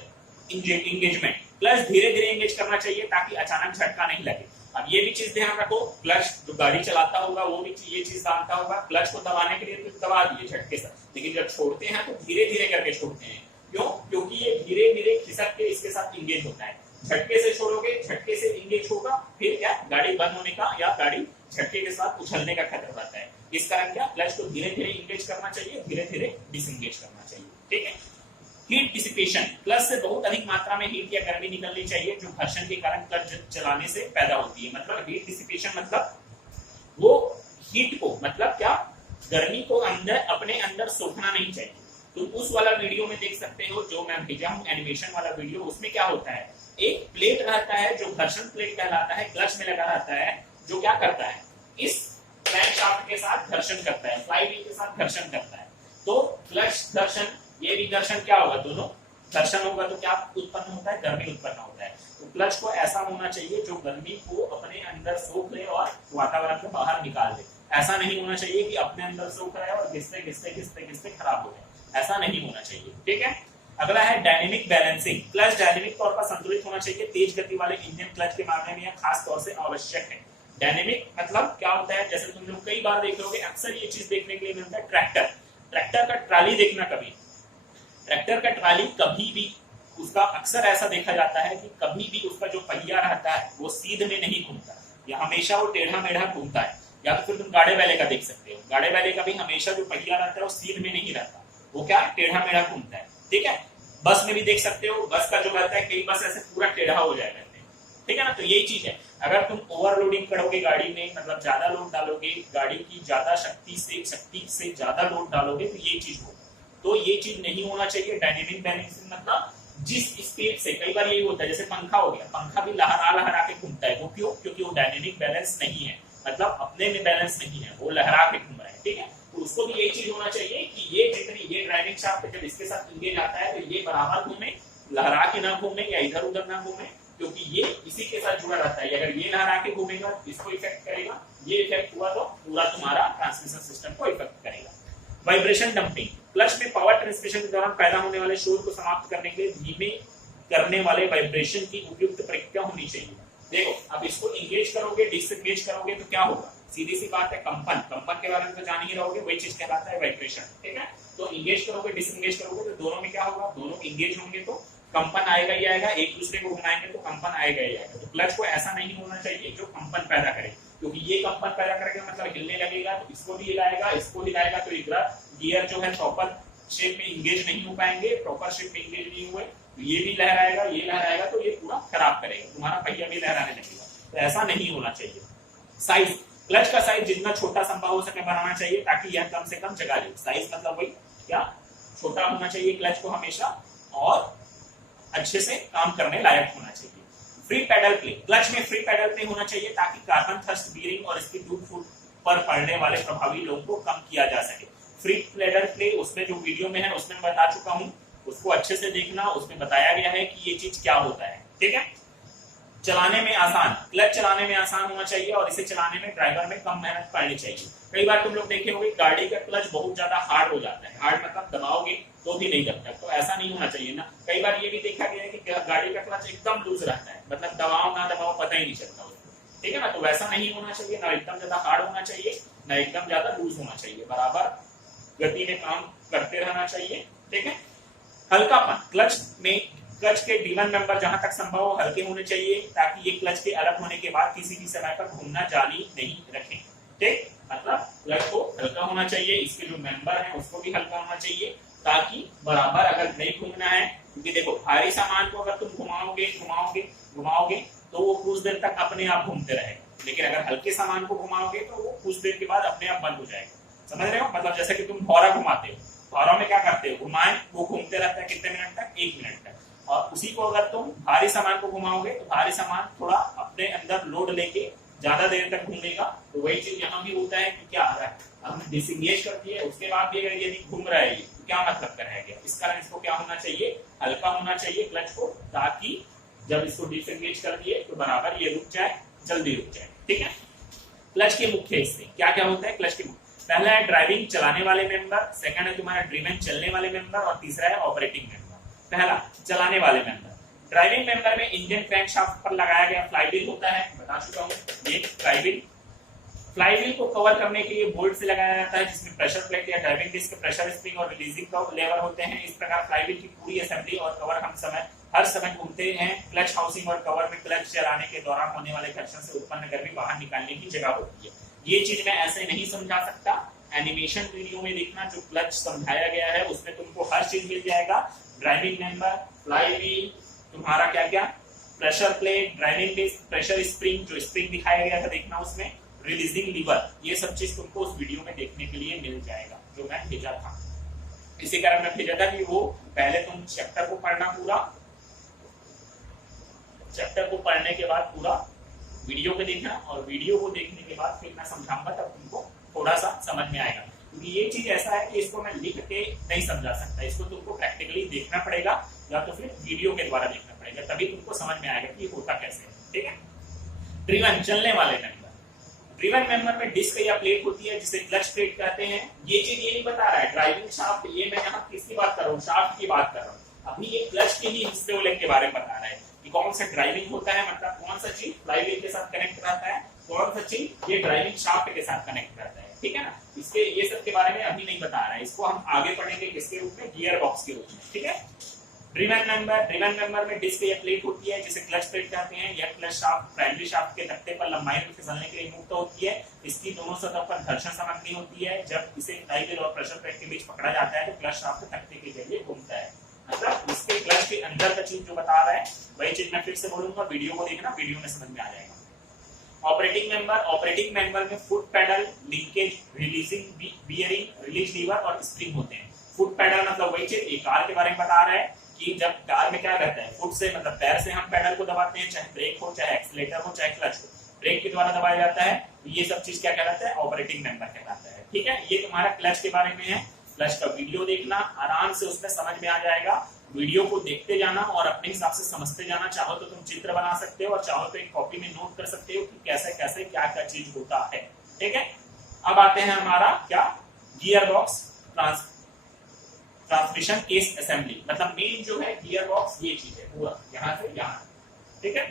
इंगेजमेंट, क्लच धीरे धीरे एंगेज करना चाहिए ताकि अचानक झटका नहीं लगे। अब ये भी चीज ध्यान रखो, क्लच जो गाड़ी चलाता होगा वो भी ये चीज जानता होगा, क्लच को दबाने के लिए तो दबा दिए झटके से, लेकिन जब छोड़ते हैं तो धीरे धीरे करके छोड़ते हैं। क्यों? क्योंकि ये धीरे धीरे खिसक के इसके साथ इंगेज होता है। झटके से छोड़ोगे, झटके से इंगेज होगा, फिर क्या गाड़ी बंद होने का या गाड़ी झटके के साथ उछलने का खतरा रहता है। इस कारण क्या क्लच को धीरे धीरे इंगेज करना चाहिए, धीरे धीरे डिसएंगेज करना चाहिए। ठीक है, हीट डिसिपेशन, क्लच से बहुत अधिक मात्रा में हीट या गर्मी निकलनी चाहिए जो घर्षण के कारण क्लच चलाने से पैदा होती है। मतलब हीट डिसिपेशन मतलब वो हीट को, मतलब क्या, गर्मी को अंदर अपने अंदर सोखना नहीं चाहिए। तुम उस वाला वीडियो में देख सकते हो जो मैं भेजा हूं, एनिमेशन वाला वीडियो, उसमें क्या होता है, एक प्लेट रहता है जो घर्षण प्लेट कहलाता है, क्लच में लगा रहता है, जो क्या करता है, इस क्रैंकशाफ्ट के साथ घर्षण करता है, फ्लाईव्हील के साथ घर्षण करता है। तो क्लच घर्षण, ये भी घर्षण क्या होगा, दोनों घर्षण होगा तो क्या उत्पन्न होता है, गर्मी उत्पन्न होता है। तो क्लच को ऐसा होना चाहिए जो गर्मी को अपने अंदर सोख ले और वातावरण के बाहर निकाल दे। ऐसा नहीं होना चाहिए कि अपने अंदर सोख रहा है और घिसते घिसते घिसते घिसते खराब हो जाए, ऐसा नहीं होना चाहिए। ठीक है, अगला है डायनेमिक बैलेंसिंग, क्लच डायनेमिक तौर पर संतुलित होना चाहिए। तेज गति वाले इंजन क्लच के मामले में यह खास तौर से आवश्यक है। डायनेमिक मतलब क्या होता है, जैसे तुम लोग कई बार देख लोगे, अक्सर ये चीज देखने के लिए मिलता है, ट्रैक्टर का ट्राली देखना, कभी ट्रैक्टर का ट्राली कभी भी उसका अक्सर ऐसा देखा जाता है कि कभी भी उसका जो पहिया रहता है वो सीध में नहीं घूमता, या हमेशा वो टेढ़ा मेढ़ा घूमता है। या तो फिर तुम गाड़े बैले का देख सकते हो, गाड़े बैले का भी हमेशा जो पहिया रहता है वो सीध में नहीं रहता, वो क्या टेढ़ा मेढ़ा घूमता है। ठीक है, बस में भी देख सकते हो, बस का जो रहता है, कई बस ऐसे पूरा टेढ़ा हो जाएगा। ठीक है ना, तो यही चीज है, अगर तुम ओवरलोडिंग करोगे गाड़ी में, मतलब ज्यादा लोड डालोगे, गाड़ी की ज्यादा शक्ति से ज्यादा लोड डालोगे तो ये चीज होगा। तो ये चीज नहीं होना चाहिए। डायनेमिक बैलेंसिंग मतलब जिस स्पीड से, कई बार यही होता है, जैसे पंखा हो गया, पंखा भी लहरा लहरा के घूमता है, वो क्यों? क्योंकि वो डायनेमिक बैलेंस नहीं है, मतलब अपने में बैलेंस नहीं है, वो लहरा के घूम रहा है। ठीक है, तो उसको भी यही चीज होना चाहिए कि ये जितनी ये ड्राइविंग शाफ्ट जब इसके साथ इंगेज आता है तो ये बराबर घूमे, लहरा के ना घूमे या इधर उधर ना घूमे, क्योंकि ये इसी के साथ जुड़ा रहता है। अगर ये लहरा के घूमेगा इसको इफेक्ट करेगा, ये इफेक्ट हुआ तो पूरा तुम्हारा ट्रांसमिशन सिस्टम को इफेक्ट करेगा। वाइब्रेशन डंपिंग, क्लच में पावर ट्रांसमिशन के दौरान पैदा होने वाले शोर को समाप्त करने के लिए धीमे करने वाले वाइब्रेशन की उपयुक्त प्रक्रिया होनी चाहिए। देखो, अब इसको इंगेज करोगे, डिसएंगेज करोगे तो क्या होगा, सीधी सी बात है, कंपन के बारे में तो जान ही रहोगे, वही चीज कहलाता है वाइब्रेशन। ठीक है, तो इंगेज करोगे, डिसएंगेज करोगे तो दोनों में क्या होगा, दोनों इंगेज होंगे तो कंपन आएगा ही आएगा, एक दूसरे को घुमाएंगे तो कंपन आएगा ही आएगा। तो क्लच को ऐसा नहीं होना चाहिए जो कंपन पैदा करे, क्योंकि ये कंपन पैदा करेगा मतलब हिलने लगेगा, तो इसको भी हिलाएगा, इसको हिलाएगा, तो गियर जो है प्रॉपर शेप में इंगेज नहीं हो पाएंगे, प्रॉपर शेप में इंगेज नहीं हुए, ये भी लहराएगा, ये लहराएगा, तो ये पूरा खराब करेगा, तुम्हारा पहिया भी लहराने लगेगा। तो ऐसा नहीं होना चाहिए। साइज, क्लच का साइज जितना छोटा संभव हो सके बनाना चाहिए ताकि यह कम से कम जगह ले। साइज मतलब वही क्या, छोटा होना चाहिए क्लच को हमेशा, और अच्छे से काम करने लायक होना चाहिए। फ्री पेडल प्ले, क्लच में फ्री पेडल प्ले होना चाहिए ताकि कार्बन थ्रस्ट बीयरिंग और इसकी टूट फूट पर पड़ने वाले प्रभावी लोगों को कम किया जा सके। फ्री पेडल प्ले उसमें जो वीडियो में है उसमें मैं बता चुका हूं, उसको अच्छे से देखना, उसमें बताया गया है कि ये चीज क्या होता है। ठीक है, चलाने में आसान, क्लच चलाने में आसान होना चाहिए और इसे चलाने में ड्राइवर में कम मेहनत पड़नी चाहिए। कई बार तुम लोग देखे होंगे गाड़ी का क्लच बहुत ज्यादा हार्ड हो जाता है, हार्ड मतलब दबाओगे तो भी नहीं दबता, तो ऐसा नहीं होना चाहिए ना। कई बार ये भी देखा गया है कि गाड़ी का क्लच एकदम लूज रहता है, मतलब दबाओ ना दबाओ पता ही नहीं चलता उसको। ठीक है ना, तो वैसा नहीं होना चाहिए, ना एकदम ज्यादा हार्ड होना चाहिए, ना एकदम ज्यादा लूज होना चाहिए, बराबर गति में काम करते रहना चाहिए। ठीक है, हल्कापन, क्लच के डीवन मेंबर जहां तक संभव हो हल्के होने चाहिए ताकि ये क्लच के अलग होने के बाद किसी भी समय पर घूमना जारी नहीं रखें। ठीक, मतलब क्लच को हल्का होना चाहिए, इसके जो मेंबर है उसको भी हल्का होना चाहिए, ताकि बराबर अगर नहीं घूमना है, क्योंकि देखो भारी सामान को अगर तुम घुमाओगे घुमाओगे घुमाओगे तो वो कुछ देर तक अपने आप घूमते रहेगा, लेकिन अगर हल्के सामान को घुमाओगे तो वो कुछ देर के बाद अपने आप बंद हो जाएगा। समझ रहे हो? मतलब जैसे कि तुम भौरा घुमाते हो, भौरा में क्या करते हो, घुमाए वो घूमते रहता है कितने मिनट तक, 1 मिनट तक, और उसी को अगर तुम भारी सामान को घुमाओगे तो भारी सामान थोड़ा अपने अंदर लोड लेके ज्यादा देर तक घूमेगा। तो वही चीज यहाँ भी होता है कि क्या आ रहा है, हमने डिसएंगेज कर दिया, उसके बाद भी अगर यदि घूम रहा है तो क्या मतलब का रह गया, इस कारण इसको क्या होना चाहिए, हल्का होना चाहिए क्लच को, ताकि जब इसको डिसएंगेज कर दिए तो बराबर ये रुक जाए, जल्दी रुक जाए। ठीक है, क्लच के मुख्य हिस्से क्या क्या होता है क्लच के मुख्य, पहला है ड्राइविंग चलाने वाले मेंबर, सेकंड है तुम्हारा ड्रिवन चलने वाले मेंबर, और तीसरा है ऑपरेटिंग मेंबर। पहला चलाने वाले मेंबर, ड्राइविंग मेंबर में इंजन क्रैंकशाफ्ट पर लगाया गया फ्लाईव्हील होता है, बता चुका हूं ये फ्लाईव्हील। फ्लाईव्हील को कवर करने के लिए बोल्ट से लगाया जाता है, जिसमें प्रेशर प्लेट या ड्राइविंग डिस्क, प्रेशर स्प्रिंग और रिलीजिंग का लेवर होते हैं। इस प्रकार फ्लाईव्हील की पूरी असेंबली और कवर हर समय घूमते हैं। क्लच हाउसिंग और कवर में क्लच चलाने के दौरान होने वाले घर्षण से उत्पन्न गर्मी बाहर निकालने की जगह होती है। ये चीज मैं ऐसे नहीं समझा सकता, एनिमेशन वीडियो में देखना, जो क्लच समझाया गया है उसमें तुमको हर चीज मिल जाएगा। ड्राइविंग मेंबर, फ्लाईव्हील, तुम्हारा क्या क्या, pressure plate, driving disc, pressure spring, जो स्प्रिंग दिखाया गया था देखना उसमें, रिलीजिंग लीवर, ये सब चीज तुमको उस वीडियो में देखने के लिए मिल जाएगा जो मैं भेजा था। इसी कारण मैं भेजा था कि वो पहले तुम चैप्टर को पढ़ना, पूरा चैप्टर को पढ़ने के बाद पूरा वीडियो को देखना, और वीडियो को देखने के बाद फिर मैं समझाऊंगा, तब तुमको थोड़ा सा समझ में आएगा। क्योंकि ये चीज ऐसा है कि इसको मैं लिख के नहीं समझा सकता, इसको तुमको प्रैक्टिकली देखना पड़ेगा या तो फिर वीडियो के द्वारा देखना पड़ेगा, तभी तुमको समझ में आएगा कि होता कैसे है। ठीक है, ड्रिवन चलने वाले मेंबर, ड्रिवन मेंबर में डिस्क या प्लेट होती है जिसे क्लच प्लेट कहते हैं। ये चीज ये नहीं बता रहा है ड्राइविंग शाफ्ट, ये मैं यहाँ किसकी बात कर रहा हूँ, शाफ्ट की बात कर रहा हूँ। अभी ये क्लच के ही हिस्से के बारे में बता रहा है कि कौन सा ड्राइविंग होता है, मतलब कौन सा चीज फ्लाईव्हील के साथ कनेक्ट रहता है, कौन सा चीज ये ड्राइविंग शाफ्ट के साथ कनेक्ट रहता है। ठीक है ना, इसके ये सब के बारे में अभी नहीं बता रहा है, इसको हम आगे पढ़ेंगे किसके रूप में, गियर बॉक्स के रूप में। ठीक है, ड्रिवन मेंबर में डिस्क या प्लेट होती है जिसे क्लच प्लेट कहते हैं। यह क्लच शाफ्ट प्राइमरी शाफ्ट के तख्ते पर लंबाई में फिसलने के लिए मुक्त होती है। इसकी दोनों सतह पर घर्षण सामग्री होती है। जब इसे फ्लाईव्हील और प्रेशर प्लेट के बीच पकड़ा जाता है तो क्लच शाफ्ट तख्ते के जरिए घूमता है। मतलब इसके क्लच के अंदर का चीज जो बता रहा है वही चीज मैं फिर से बोलूंगा, वीडियो को देखना, वीडियो में समझ में आ जाएगा। ऑपरेटिंग मेंबर में foot pedal, linkage, releasing bearing, release lever और स्प्रिंग होते हैं। फुट पैडल मतलब वही चीज, एक कार के बारे में बता रहा है कि जब कार में क्या रहता है, फुट से मतलब पैर से हम पैडल को दबाते हैं, चाहे ब्रेक हो, चाहे एक्सीलरेटर हो, चाहे क्लच हो, ब्रेक के द्वारा दबाया जाता है। ये सब चीज क्या कहलाता है, ऑपरेटिंग मेंबर कहलाता है। ठीक है, ये तुम्हारा क्लच के बारे में है। क्लच का वीडियो देखना, आराम से उसमें समझ में आ जाएगा। वीडियो को देखते जाना और अपने हिसाब से समझते जाना। चाहो तो तुम चित्र बना सकते हो और चाहो तो एक कॉपी में नोट कर सकते हो कि कैसे कैसे क्या क्या चीज होता है। ठीक है, अब आते हैं हमारा क्या, gear box transmission case assembly, मतलब मेन जो है गियर बॉक्स ये चीज है पूरा यहाँ से यहाँ। ठीक है,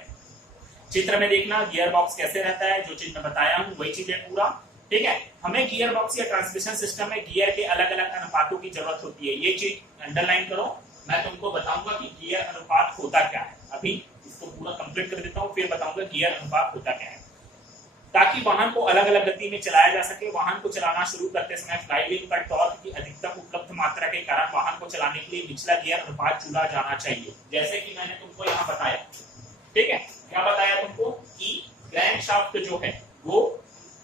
चित्र में देखना गियर बॉक्स कैसे रहता है, जो चीज मैं बताया हूँ वही चीज है पूरा। ठीक है, हमें गियर बॉक्स या ट्रांसमिशन सिस्टम में गियर के अलग अलग अनुपातों की जरूरत होती है। ये चीज अंडरलाइन करो, मैं तुमको बताऊंगा कि गियर अनुपात होता क्या है। अभी इसको पूरा कंप्लीट कर देता हूँ, फिर बताऊंगा गियर अनुपात होता क्या है। ताकि वाहन को अलग अलग गति में चलाया जा सके, वाहन को चलाना शुरू करते समय फ्लाईव्हील पर टॉर्क की अधिकतम उपलब्ध मात्रा के कारण वाहन को चलाने के लिए निचला गियर अनुपात चुना जाना चाहिए, जैसे कि मैंने तुमको यहाँ बताया। ठीक है, क्या बताया तुमको कि क्रैंक शाफ्ट जो है वो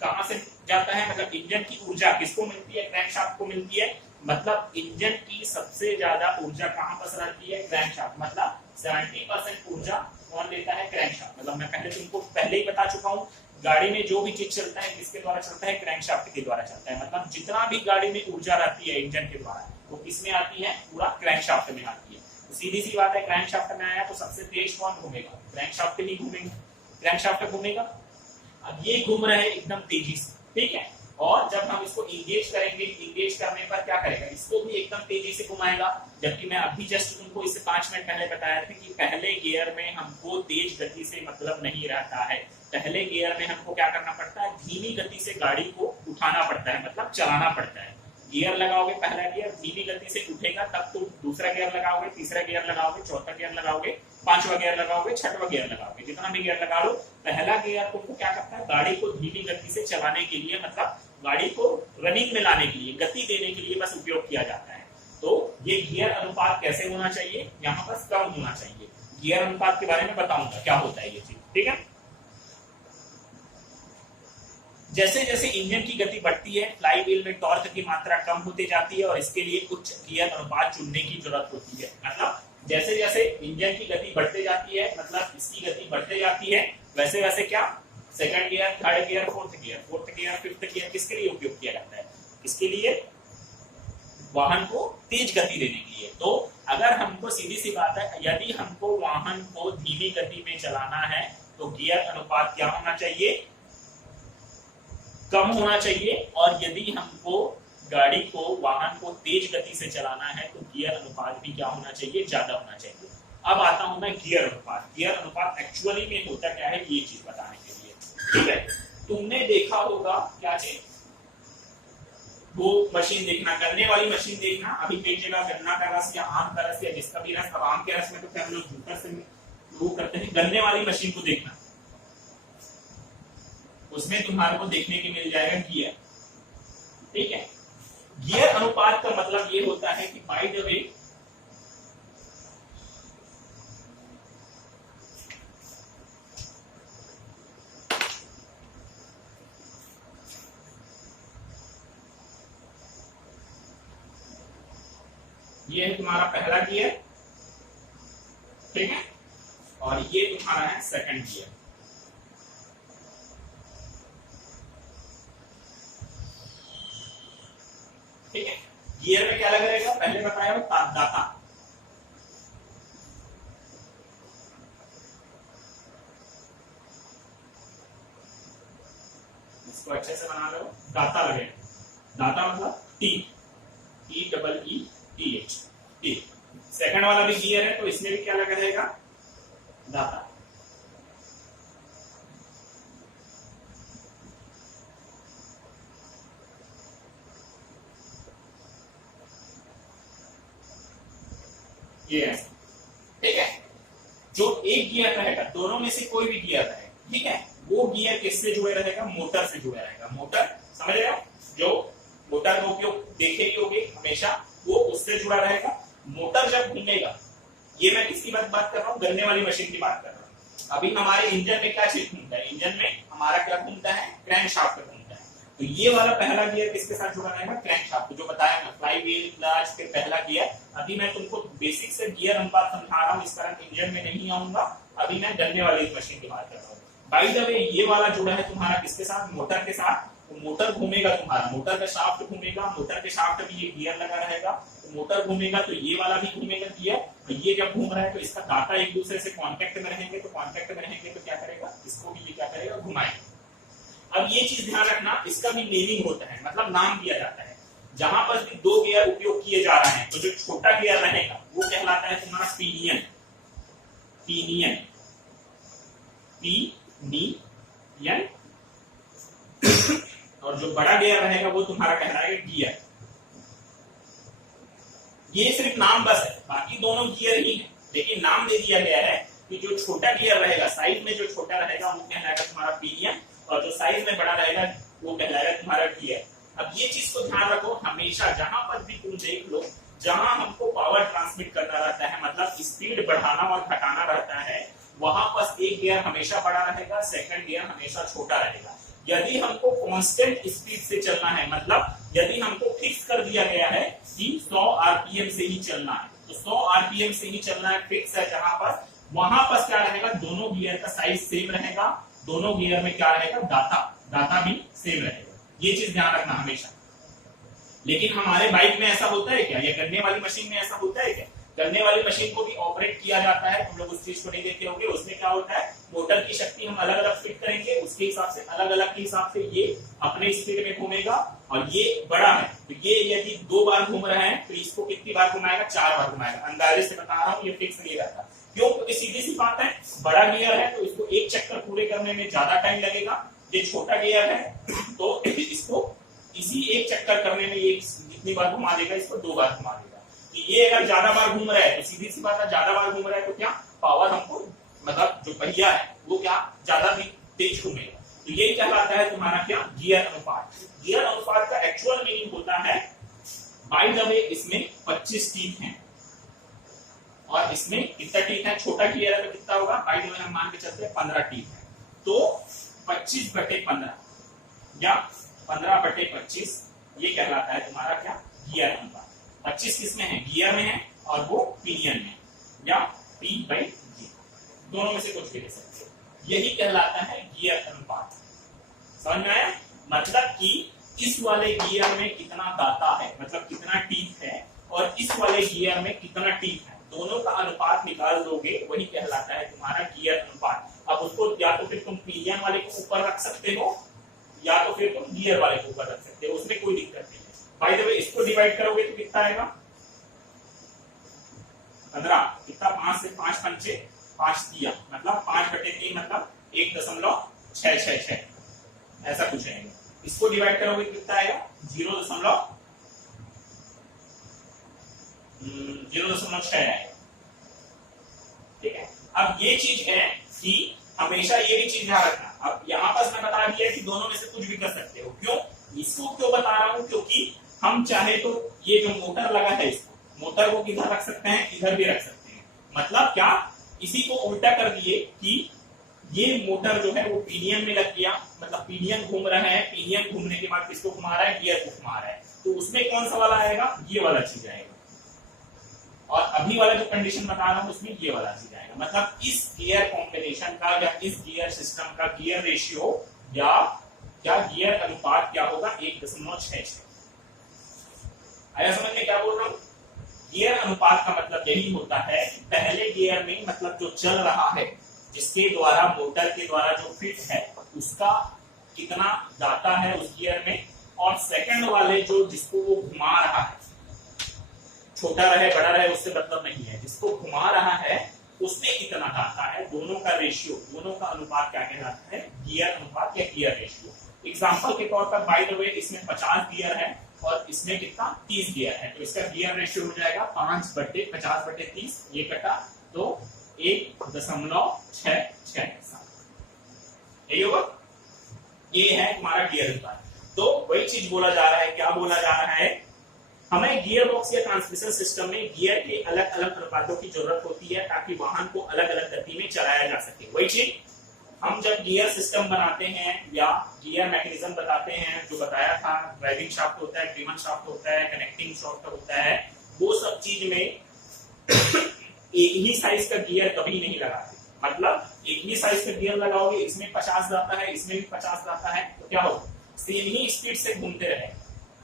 कहां से जाता है, मतलब इंजन की ऊर्जा किसको मिलती है, क्रैंक शाफ्ट को मिलती है। मतलब इंजन की सबसे ज्यादा ऊर्जा कहां पर रहती है, क्रैंक शाफ्ट। मतलब 70% ऊर्जा कौन देता है, क्रैंक शाफ्ट। मतलब मैं तुमको पहले ही बता चुका हूँ, गाड़ी में जो भी चीज चलता है किसके द्वारा चलता है, क्रैंक शाफ्ट के द्वारा चलता है। मतलब जितना भी गाड़ी में ऊर्जा रहती है इंजन के द्वारा वो किसमें आती है, पूरा क्रैंक शाफ्ट में आती है। तो सीधी सी बात है, क्रैंक शाफ्ट में आया तो सबसे तेज कौन घूमेगा, क्रैंक शाफ्ट ही घूमेगा, क्रैंक शाफ्ट घूमेगा। अब ये घूम रहे हैं एकदम तेजी से। ठीक है, और जब हम इसको इंगेज करेंगे, इंगेज करने पर क्या करेगा, इसको भी एकदम तेजी से घुमाएगा। जबकि मैं अभी जस्ट तुमको इससे 5 मिनट पहले बताया था कि पहले गियर में हमको तेज गति से मतलब नहीं रहता है। पहले गियर में हमको क्या करना पड़ता है, धीमी गति से गाड़ी को उठाना पड़ता है, मतलब चलाना पड़ता है। गियर लगाओगे, पहला गियर धीमी गति से उठेगा, तब तुम दूसरा गियर लगाओगे, तीसरा गियर लगाओगे, चौथा गियर लगाओगे, पांचवा गियर लगाओगे, छठवा गियर लगाओगे, जितना भी गियर लगा लो। पहला गियर तुमको क्या करता है, गाड़ी को धीमी गति से चलाने के लिए, मतलब गाड़ी को रनिंग में लाने के लिए, गति देने के लिए बस उपयोग किया जाता है। तो ये गियर अनुपात कैसे होना चाहिए, यहाँ पर कम होना चाहिए। गियर अनुपात के बारे में बताऊंगा क्या होता है ये चीज, ठीक है। जैसे जैसे इंजन की गति बढ़ती है, फ्लाई व्हील में टॉर्क की मात्रा कम होती जाती है और इसके लिए उच्च गियर अनुपात चुनने की जरूरत होती है। मतलब जैसे जैसे इंजन की गति बढ़ते जाती है, मतलब इसकी गति बढ़ते जाती है, वैसे वैसे क्या second gear, third gear, fourth gear, fifth gear किसके लिए उपयोग किया जाता है, इसके लिए वाहन को तेज गति देने के लिए। तो अगर हमको सीधी सी बात है, यदि हमको वाहन को धीमी गति में चलाना है तो गियर अनुपात क्या होना चाहिए, कम होना चाहिए। और यदि हमको गाड़ी को, वाहन को तेज गति से चलाना है तो गियर अनुपात भी क्या होना चाहिए, ज्यादा होना चाहिए। अब आता हूं मैं गियर अनुपात। गियर अनुपात एक्चुअली में होता क्या है ये चीज बताने के लिए, ठीक है। तुमने देखा होगा क्या चीज, वो मशीन देखना, गन्ने वाली मशीन देखना। अभी कई जगह गन्ना का रस या आम का रस या जिसका भी रस, अब आम के रस में तो क्या हम लोग जूकर से वो करते हैं। गन्ने वाली मशीन को देखना, उसमें तुम्हारे को देखने के मिल जाएगा गियर, ठीक है। गियर अनुपात का मतलब ये होता है कि बाय द वे ये है तुम्हारा पहला गियर, ठीक है, और ये तुम्हारा है सेकंड गियर। ठीक है, गियर में क्या लगा रहेगा, पहले बताया हो दाता, इसको अच्छे से बना लो, दाता लगेगा। दाता मतलब टी, TEETH, टी। सेकंड वाला भी गियर है तो इसमें भी क्या लगा रहेगा, दाता। ये ऐसा, ठीक है। जो एक गियर रहेगा, दोनों में से कोई भी गियर रहे, ठीक है, वो गियर किससे जुड़े रहेगा, मोटर से जुड़े रहेगा। मोटर समझ रहे हो, जो मोटर का उपयोग देखे ही होगे हमेशा, वो उससे जुड़ा रहेगा। मोटर जब घूमेगा, ये मैं किसकी बात कर रहा हूँ, गन्ने वाली मशीन की बात कर रहा हूँ। अभी हमारे इंजन में क्या चीज घूमता है, इंजन में हमारा क्या घूमता है, क्रैंक शाफ्ट घूमता है। तो ये वाला पहला गियर किसके साथ जुड़ा रहेगा, क्रैंक शाफ्ट, जो बताया ना, फ्लाई व्हील, क्लच, फिर पहला गियर। अभी मैं तुमको बेसिक से गियर अनुपात समझा रहा हूँ, इस कारण इंजन में नहीं आऊंगा, अभी मैं गन्ने वाली मशीन की बात कर रहा हूँ। बाय द वे ये वाला जुड़ा है तुम्हारा किसके साथ, मोटर के साथ। तो मोटर घूमेगा तुम्हारा, मोटर का शाफ्ट घूमेगा, मोटर के शाफ्ट में ये गियर लगा रहेगा। तो मोटर घूमेगा तो ये वाला भी घूमेगा गियर, और ये जब घूम रहा है तो इसका दाता एक दूसरे से कांटेक्ट में रहेंगे, तो कांटेक्ट में रहेंगे तो क्या करेगा, इसको भी ये क्या करेगा, घुमाएगा। अब ये चीज ध्यान रखना, इसका भी नेमिंग होता है, मतलब नाम दिया जाता है। जहां पर भी दो गियर उपयोग किए जा रहे हैं तो जो छोटा गियर रहेगा वो कहलाता है तुम्हारा पिनियन, पिनियन, पिनियन। और जो बड़ा गियर रहेगा वो तुम्हारा कहलाएगा गियर। ये सिर्फ नाम बस है, बाकी दोनों गियर ही है, लेकिन नाम दे दिया गया है कि जो छोटा गियर रहेगा, साइज में जो छोटा रहेगा वो कहलाएगा तुम्हारा पिनियन, और जो साइज में बड़ा रहेगा वो कहलाएगा तुम्हारा गियर। अब ये चीज को ध्यान रखो, हमेशा जहां पर भी तुम देख लो, जहां हमको पावर ट्रांसमिट करना रहता है, मतलब स्पीड बढ़ाना और घटाना रहता है, वहां पर एक गियर हमेशा बड़ा रहेगा, सेकंड गियर हमेशा छोटा रहेगा। यदि हमको कांस्टेंट स्पीड से चलना है, मतलब यदि हमको फिक्स कर दिया गया है कि 100 आरपीएम से ही चलना है, तो 100 आरपीएम से ही चलना है, फिक्स है जहां पर, वहां पर क्या रहेगा, दोनों गियर का साइज सेम रहेगा, दोनों गियर में क्या रहेगा, दाता भी सेम रहेगा। ये चीज ध्यान रखना हमेशा। लेकिन हमारे बाइक में ऐसा होता है क्या, या गन्ने वाली मशीन में ऐसा होता है क्या? गन्ने वाली मशीन को भी ऑपरेट किया जाता है, तुम लोग उस चीज को नहीं देखे होंगे। उसमें क्या होता है, मोटर की शक्ति हम अलग अलग फिट करेंगे, उसके हिसाब से अलग अलग के हिसाब से ये अपने स्पीड में घूमेगा। और ये बड़ा है तो ये यदि 2 बार घूम रहे हैं तो इसको कितनी बार घुमाएगा, 4 बार घुमाएगा। अंदाजे से बता रहा हूँ, ये फिक्स नहीं रहता। क्यों? क्योंकि सीधी सी बात है, बड़ा गियर है तो इसको एक चक्कर पूरे करने में ज्यादा टाइम लगेगा। ये छोटा गियर है तो इसको इसी एक चक्कर करने में ये जितनी बार घुमा देगा, इसको 2 बार घुमा देगा। तो ये अगर ज्यादा बार घूम रहा है तो सीधी सी बात है, ज्यादा बार घूम रहा है तो क्या पावर हमको, मतलब जो पहिया है वो क्या ज्यादा भी तेज घूमेगा। तो ये कहलाता है तुम्हारा क्या, गियर अनुपात। गियर अनुपात का एक्चुअल मीनिंग होता है, बाय द वे इसमें 25 टीथ हैं और इसमें कितना टीथ है, छोटा गियर है तो कितना होगा, बाय द वे हम मान के चलते हैं 15 टीथ है, तो 25/15 या 15/25 ये कहलाता है तुम्हारा क्या, गियर अनुपात। 25 किसमें है, गियर में है और वो पिनियन में, या P/G दोनों में से कुछ भी ले सकते हो, यही कहलाता है गियर अनुपात। समझ में आया, मतलब कि इस वाले गियर में कितना दाता है, मतलब कितना टीथ है, और इस वाले गियर में कितना टीथ है, दोनों का अनुपात निकाल दोगे, वही कहलाता है तुम्हारा गियर अनुपात। अब उसको या तो फिर तुम पिनियन वाले को ऊपर रख सकते हो या तो फिर तुम गियर वाले को ऊपर रख सकते हो, उसमें कोई दिक्कत नहीं है। बाय द वे इसको डिवाइड करोगे तो कितना आएगा, 15, कितना, 5 से 5 पंचे 5 दिया, मतलब 5/3 मतलब 1.666 ऐसा कुछ आएगा। इसको डिवाइड करोगे तो कितना आएगा, 0.06 आएगा। ठीक है, अब ये चीज है कि हमेशा ये भी चीज ध्यान रखना। अब यहाँ पर मैं बता दिया कि दोनों में से कुछ भी कर सकते हो, क्यों, इसको क्यों बता रहा हूं, क्योंकि हम चाहे तो ये जो मोटर लगा है, इसको मोटर को किधर रख सकते हैं, इधर भी रख सकते हैं। मतलब क्या, इसी को उल्टा कर दिए कि ये मोटर जो है वो पिनियन में लग गया, मतलब पिनियन घूम रहा है, पिनियन घूमने के बाद किसको घुमा रहा है, गियर को घुमा रहा है, तो उसमें कौन सा वाला आएगा, ये वाला चीज आएगा, और अभी वाला जो कंडीशन बता रहा हूं उसमें ये वाला चीज आएगा। मतलब इस गियर कॉम्बिनेशन का या इस गियर सिस्टम का गियर रेशियो या क्या गियर अनुपात क्या होगा, 1.66। आया समझ में क्या बोल रहा हूं, गियर अनुपात का मतलब यही होता है कि पहले गियर में मतलब जो चल रहा है, जिसके द्वारा मोटर के द्वारा जो फिट है, उसका कितना दाता है उस गियर में, और सेकंड वाले जो जिसको वो घुमा रहा है, छोटा रहे बड़ा रहे उससे मतलब नहीं है, जिसको घुमा रहा है उसमें कितना दाता है, दोनों का रेशियो, दोनों का अनुपात क्या कहलाता है, गियर अनुपात या गियर रेशियो। एग्जांपल के तौर पर बाय द वे इसमें 50 गियर है और इसमें कितना 30 गियर है, तो इसका गियर रेशियो हो जाएगा 5/50/30, ये कटा तो 1.667, यही होगा, ये है तुम्हारा गियर अनुपात। तो वही चीज बोला जा रहा है, क्या बोला जा रहा है, हमें गियर बॉक्स या ट्रांसमिशन सिस्टम में गियर के अलग अलग अनुपातों की जरूरत होती है ताकि वाहन को अलग अलग गति में चलाया जा सके। वही चीज हम जब गियर सिस्टम बनाते हैं या गियर मैकेनिज्म बताते हैं, जो बताया था, ड्राइविंग शाफ्ट होता है, ड्रिवन शाफ्ट होता है, कनेक्टिंग शाफ्ट होता है, वो सब चीज में एक ही साइज का गियर कभी नहीं लगाते। मतलब एक ही साइज का गियर लगाओगे, इसमें 50 जाता है, इसमें भी 50 जाता है, तो क्या होगा, सेम ही स्पीड से घूमते रहे,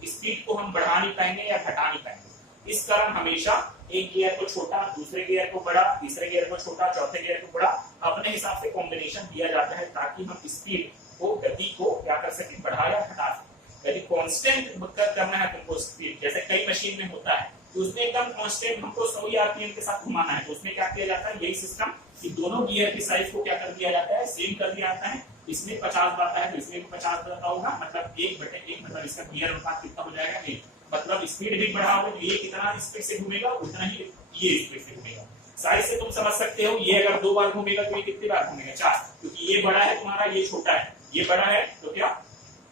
स्पीड को हम बढ़ा नहीं पाएंगे या घटा नहीं पाएंगे। इस कारण हमेशा एक गियर को छोटा, दूसरे गियर को बड़ा, तीसरे गियर को छोटा, चौथे गियर को बड़ा, अपने हिसाब से कॉम्बिनेशन दिया जाता है ताकि हम स्पीड को, गति को क्या कर सके, बढ़ा या घटा सके। यदि कांस्टेंट करना है तुमको स्पीड, जैसे कई मशीन में होता है, तो उसमें एकदम कांस्टेंट हमको 100 आरपीएम के साथ घुमाना है, तो उसमें क्या किया जाता है, यही सिस्टम कि दोनों गियर की साइज को क्या कर दिया जाता है, सेम कर दिया जाता है। इसमें 50 आता है तो इसमें भी 50 आता होगा, मतलब 1/1, मतलब इसका गियर अनुपात कितना हो जाएगा, 1। मतलब स्पीड भी बढ़ाओगे तो ये कितना स्पीड से घूमेगा, उतना ही ये स्पीड से घूमेगा। साइज से तुम समझ सकते हो, ये अगर 2 बार घूमेगा तो ये कितनी बार घूमेगा, 4, क्योंकि ये बड़ा है तुम्हारा, ये छोटा है, ये बड़ा है तो क्या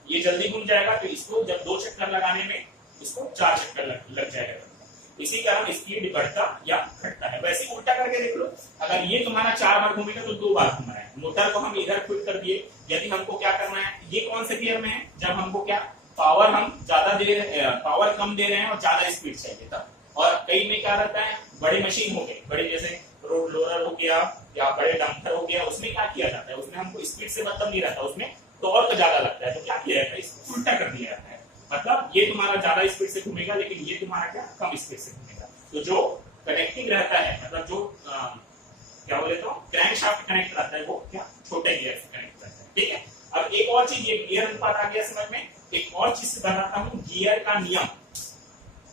ये जल्दी घूम जाएगा, तो इसको जब 2 चक्कर लगाने में इसको 4 चक्कर लग जाएगा। इसी कारण स्पीड बढ़ता या घटता है। वैसे उल्टा करके देख लो, अगर ये तुम्हारा 4 बार घूमेगा तो 2 बार घूम रहा है, मोटर को हम इधर फिट कर दिए। यदि हमको क्या करना है, ये कौन से गियर में है, जब हमको क्या पावर हम ज्यादा दे रहे हैं, पावर कम दे रहे हैं और ज्यादा स्पीड चाहिए तब। और कई में क्या रहता है, बड़े मशीन हो गए, बड़े जैसे रोड लोडर हो गया या बड़े डंपर हो गया, उसमें क्या किया जाता है, उसमें हमको स्पीड से मतलब नहीं रहता, उसमें टॉर्क ज्यादा लगता है, तो क्या किया जाता है, इसको उल्टा कर दिया जाता है। मतलब ये तुम्हारा ज्यादा स्पीड से घूमेगा लेकिन ये तुम्हारा क्या कम स्पीड से घूमेगा। तो जो कनेक्टिंग रहता है, मतलब जो क्या बोले तो क्रैंक शाफ्ट कनेक्ट रहता है, वो क्या छोटे गियर से कनेक्ट रहता है। ठीक है, अब एक और चीज, ये गियर अनुपात आ गया समझ में, एक और चीज से बताता हूँ, गियर का नियम।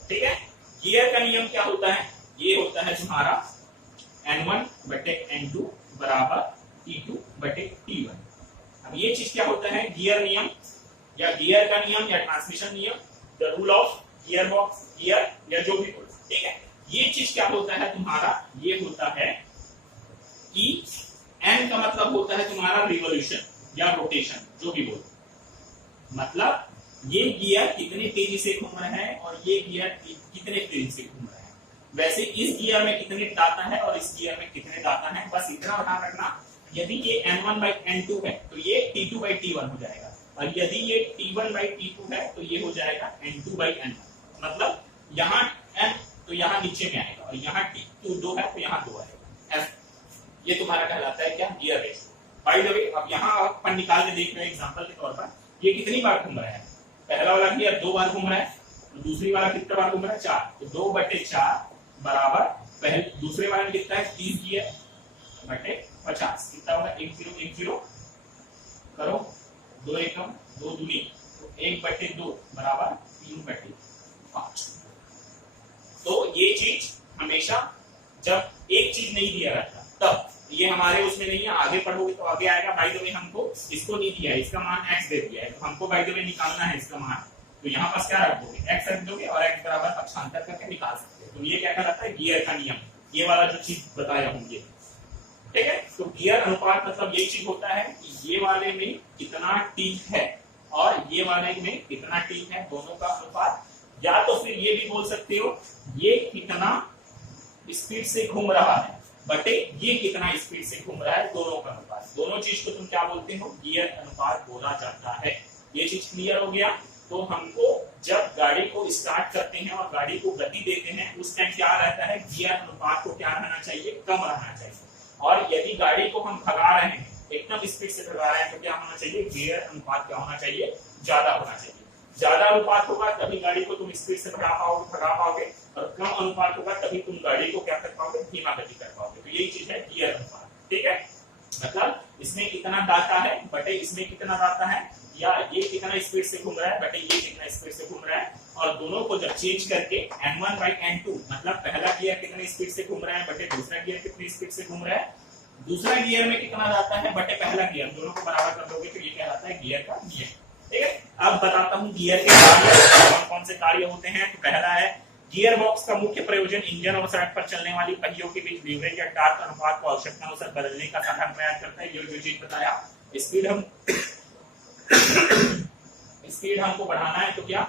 ठीक है, गियर का नियम क्या होता है, ये होता है तुम्हारा N1/N2 बराबर T2/T1। अब ये चीज क्या होता है, गियर नियम या गियर का नियम या ट्रांसमिशन नियम, the rule of gear box, gear या जो भी बोलो। ठीक है, ये चीज क्या होता है तुम्हारा, ये होता है कि N का मतलब होता है तुम्हारा रिवोल्यूशन या रोटेशन, जो भी बोलो। मतलब ये गियर कितने तेजी से घूम रहा है और ये गियर कितने तेजी से घूम रहा है। वैसे इस गियर में कितने दाता है और इस गियर में कितने दाता है, बस इतना ध्यान रखना। यदि ये N1/N2 है तो ये T2/T1 हो जाएगा, और यदि ये T1/T2 है तो ये हो जाएगा N2/N1। मतलब यहाँ N तो यहाँ नीचे में आएगा, और यहाँ T2 2 है तो यहाँ 2 आएगा। ये तुम्हारा कहलाता है क्या, gear ratio. By the way अब यहाँ अपन निकाल के देख रहे हैं एग्जांपल के तौर पर, ये कितनी बार घूम रहा है। पहला वाला गियर 2 बार घूम रहा है, तो दूसरी वाला कितना बार घूम रहा है, 4। तो 2/4 बराबर पहले दूसरे वाले में कितना है 30 गियर बटे 50, कितना होगा 1010 करो, 2 एकम 2 दूनी, तो 1/2 बराबर 3/5। तो ये चीज हमेशा जब एक चीज नहीं दिया रहता तब, ये हमारे उसमें नहीं है, आगे पढ़ोगे तो आगे आएगा। बाय द वे हमको इसको नहीं दिया है, इसका मान x दे दिया है, तो हमको बाय द वे निकालना है इसका मान, तो यहाँ पास क्या रख दोगे, x रख दोगे और x बराबर पक्षांतर करके निकाल सकते हो। तो ये क्या कहलाता है, गियर का नियम, ये वाला जो चीज बताया हूँ ये, ठीक है। तो गियर अनुपात मतलब यही चीज होता है कि ये वाले में कितना टीक है और ये वाले में कितना टीक है, दोनों का अनुपात। या तो फिर ये भी बोल सकते हो ये कितना स्पीड से घूम रहा है बटे ये कितना स्पीड से घूम रहा है, दोनों का अनुपात। दोनों चीज को तुम क्या बोलते हो, गियर अनुपात बोला जाता है। ये चीज क्लियर हो गया। तो हमको जब गाड़ी को स्टार्ट करते हैं और गाड़ी को गति देते हैं उस टाइम क्या रहता है, गियर अनुपात को क्या रहना चाहिए, कम रहना चाहिए। और यदि गाड़ी को हम भगा रहे हैं, एकदम स्पीड से भगा रहे हैं, तो क्या होना चाहिए, गियर अनुपात क्या होना चाहिए, ज्यादा होना चाहिए। ज्यादा अनुपात होगा तभी गाड़ी को तुम स्पीड से भगा पाओगे, और कम अनुपात होगा तभी तुम गाड़ी को क्या कर पाओगे, धीमा गति कर पाओगे। तो यही चीज है गियर अनुपात, ठीक है। मतलब इसमें कितना दाता है बटे इसमें कितना दाता है, या ये कितना स्पीड से घूम रहा है बटे ये कितना स्पीड से घूम रहा है। और दोनों को जब चेंज करके N1/N2 मतलब पहला गियर कितने स्पीड से घूम रहा है बटे दूसरा गियर कितनी स्पीड से घूम रहा है, दूसरा गियर में कितना दाता है बटे पहला गियर, दोनों को बराबर कर दोगे तो ये कहलाता है गियर का नियम, ठीक है। अब बताता हूँ गियर के कार्य कौन कौन से कार्य होते हैं। तो पहला है गियर बॉक्स का मुख्य प्रयोजन इंजन और सड़क पर चलने वाली पहियों के बीच लीवरेज या टार्क अनुपात को आवश्यकता अनुसार बदलने का साधन प्रयास करता है। ये जो चीज बताया, स्पीड हमको बढ़ाना है तो क्या,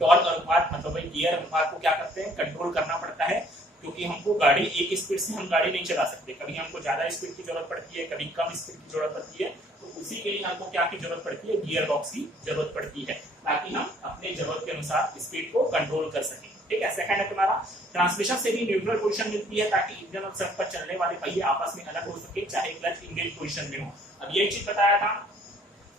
टॉर्क अनुपात मतलब भाई गियर अनुपात को क्या करते हैं, कंट्रोल करना पड़ता है। क्योंकि हमको गाड़ी एक स्पीड से हम गाड़ी नहीं चला सकते, कभी हमको ज्यादा स्पीड की जरूरत पड़ती है, कभी कम स्पीड की जरूरत पड़ती है। तो उसी के लिए हमको क्या की जरूरत पड़ती है, गियर बॉक्स की जरूरत पड़ती है, ताकि हम अपने जरूरत के अनुसार स्पीड को कंट्रोल कर सकें, ठीक है। सेकंड है तुम्हारा ट्रांसमिशन से भी न्यूट्रल पोजीशन मिलती है, ताकि इंजन और सड़क पर चलने वाले पहिए आपस में अलग हो सके, चाहे क्लच इंगेज पोजीशन में हो। अब ये चीज बताया था,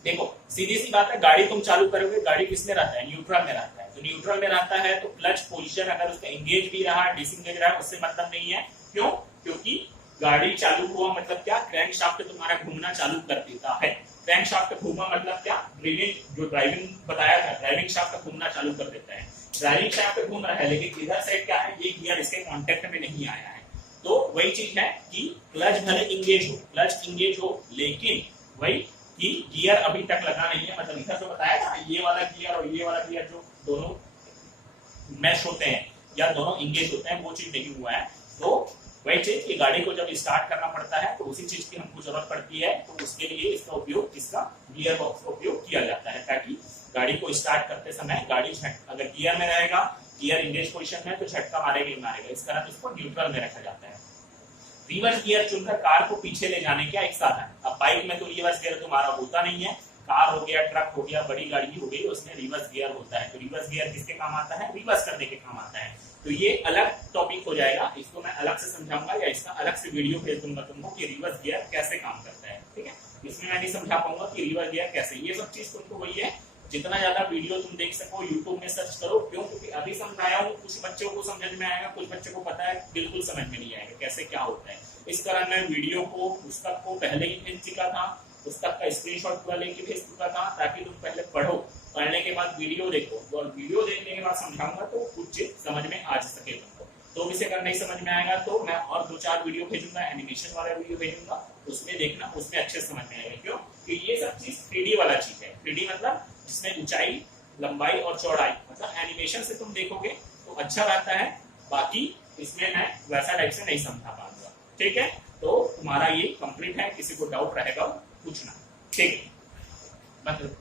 देखो सीधी सी बात है, गाड़ी तुम चालू करोगे, गाड़ी किसमें रहता है, न्यूट्रल में रहता है। तो न्यूट्रल में रहता है तो क्लच पोजीशन अगर उसका एंगेज भी रहा, डिसएंगेज रहा, उससे मतलब नहीं है। क्यों, क्योंकि गाड़ी चालू हुआ मतलब क्या, क्रैंक शाफ्ट तुम्हारा घूमना चालू कर देता है। क्रैंक शाफ्ट घूमा मतलब क्या, ड्राइविंग बताया था, ड्राइविंग शाफ्ट घूमना चालू कर देता है। ड्राइविंग शाफ्ट घूम रहा है लेकिन इधर साइड क्या है, ये गियर इसके कांटेक्ट में नहीं आया है। तो वही चीज है कि क्लच भले इंगेज हो, लेकिन वही कि गियर अभी तक लगा नहीं है। मतलब इधर तो बताया था, ये वाला गियर और ये वाला गियर जो दोनों मैच होते हैं या दोनों इंगेज होते हैं, वो चीज नहीं हुआ है। तो वही चीज कि गाड़ी को जब स्टार्ट करना पड़ता है तो उसी चीज की हमको जरूरत पड़ती है। तो उसके लिए इसका उपयोग, इसका गियर बॉक्स का उपयोग किया जाता है, ताकि गाड़ी को स्टार्ट करते समय गाड़ी अगर गियर में रहेगा, गियर इंगेज पोजीशन में, तो झटका मारेगा। इस कारण इसको न्यूट्रल में रखा जाता है। रिवर्स गियर चुनकर कार को पीछे ले जाने का एक साधन। अब बाइक में तो रिवर्स गियर तुम्हारा होता नहीं है, कार हो गया, ट्रक हो गया, बड़ी गाड़ी हो गई, उसमें रिवर्स गियर होता है। तो रिवर्स गियर किसके काम आता है, रिवर्स करने के काम आता है। तो ये अलग टॉपिक हो जाएगा, इसको मैं अलग से समझाऊंगा या इसका अलग से वीडियो भेज दूंगा तुमको कि रिवर्स गियर कैसे काम करता है, ठीक है। इसमें मैं नहीं समझा पाऊंगा कि रिवर्स गियर कैसे, ये सब चीज तुमको वही है, जितना ज्यादा वीडियो तुम देख सको यूट्यूब में सर्च करो। क्यों, क्योंकि अभी समझाया हूँ, कुछ बच्चों को समझ में आएगा, कुछ बच्चों को पता है, बिल्कुल समझ में नहीं आएगा कैसे क्या होता है। इस कारण मैं वीडियो को, पुस्तक को पहले ही भेज चुका था, पुस्तक का स्क्रीनशॉट पूरा लेके भेज चुका था, ताकि तुम पहले पढ़ो, पढ़ने के बाद वीडियो देखो, और वीडियो देखने के बाद समझाऊंगा तो कुछ चीज समझ में आ सके तुमको। तो इसे अगर नहीं समझ में आएगा तो मैं और 2-4 वीडियो भेजूंगा, एनिमेशन वाला वीडियो भेजूंगा, उसमें देखना, उसमें अच्छे समझ में आएगा। क्यों, कि ये सब चीज 3D वाला चीज है। 3D मतलब जिसमें ऊंचाई, लंबाई और चौड़ाई, मतलब एनिमेशन से तुम देखोगे तो अच्छा रहता है। बाकी इसमें मैं वैसा टाइप से नहीं समझा पाऊंगा, ठीक है। तो तुम्हारा ये कंप्लीट है, किसी को डाउट रहेगा पूछना, ठीक है। मतलब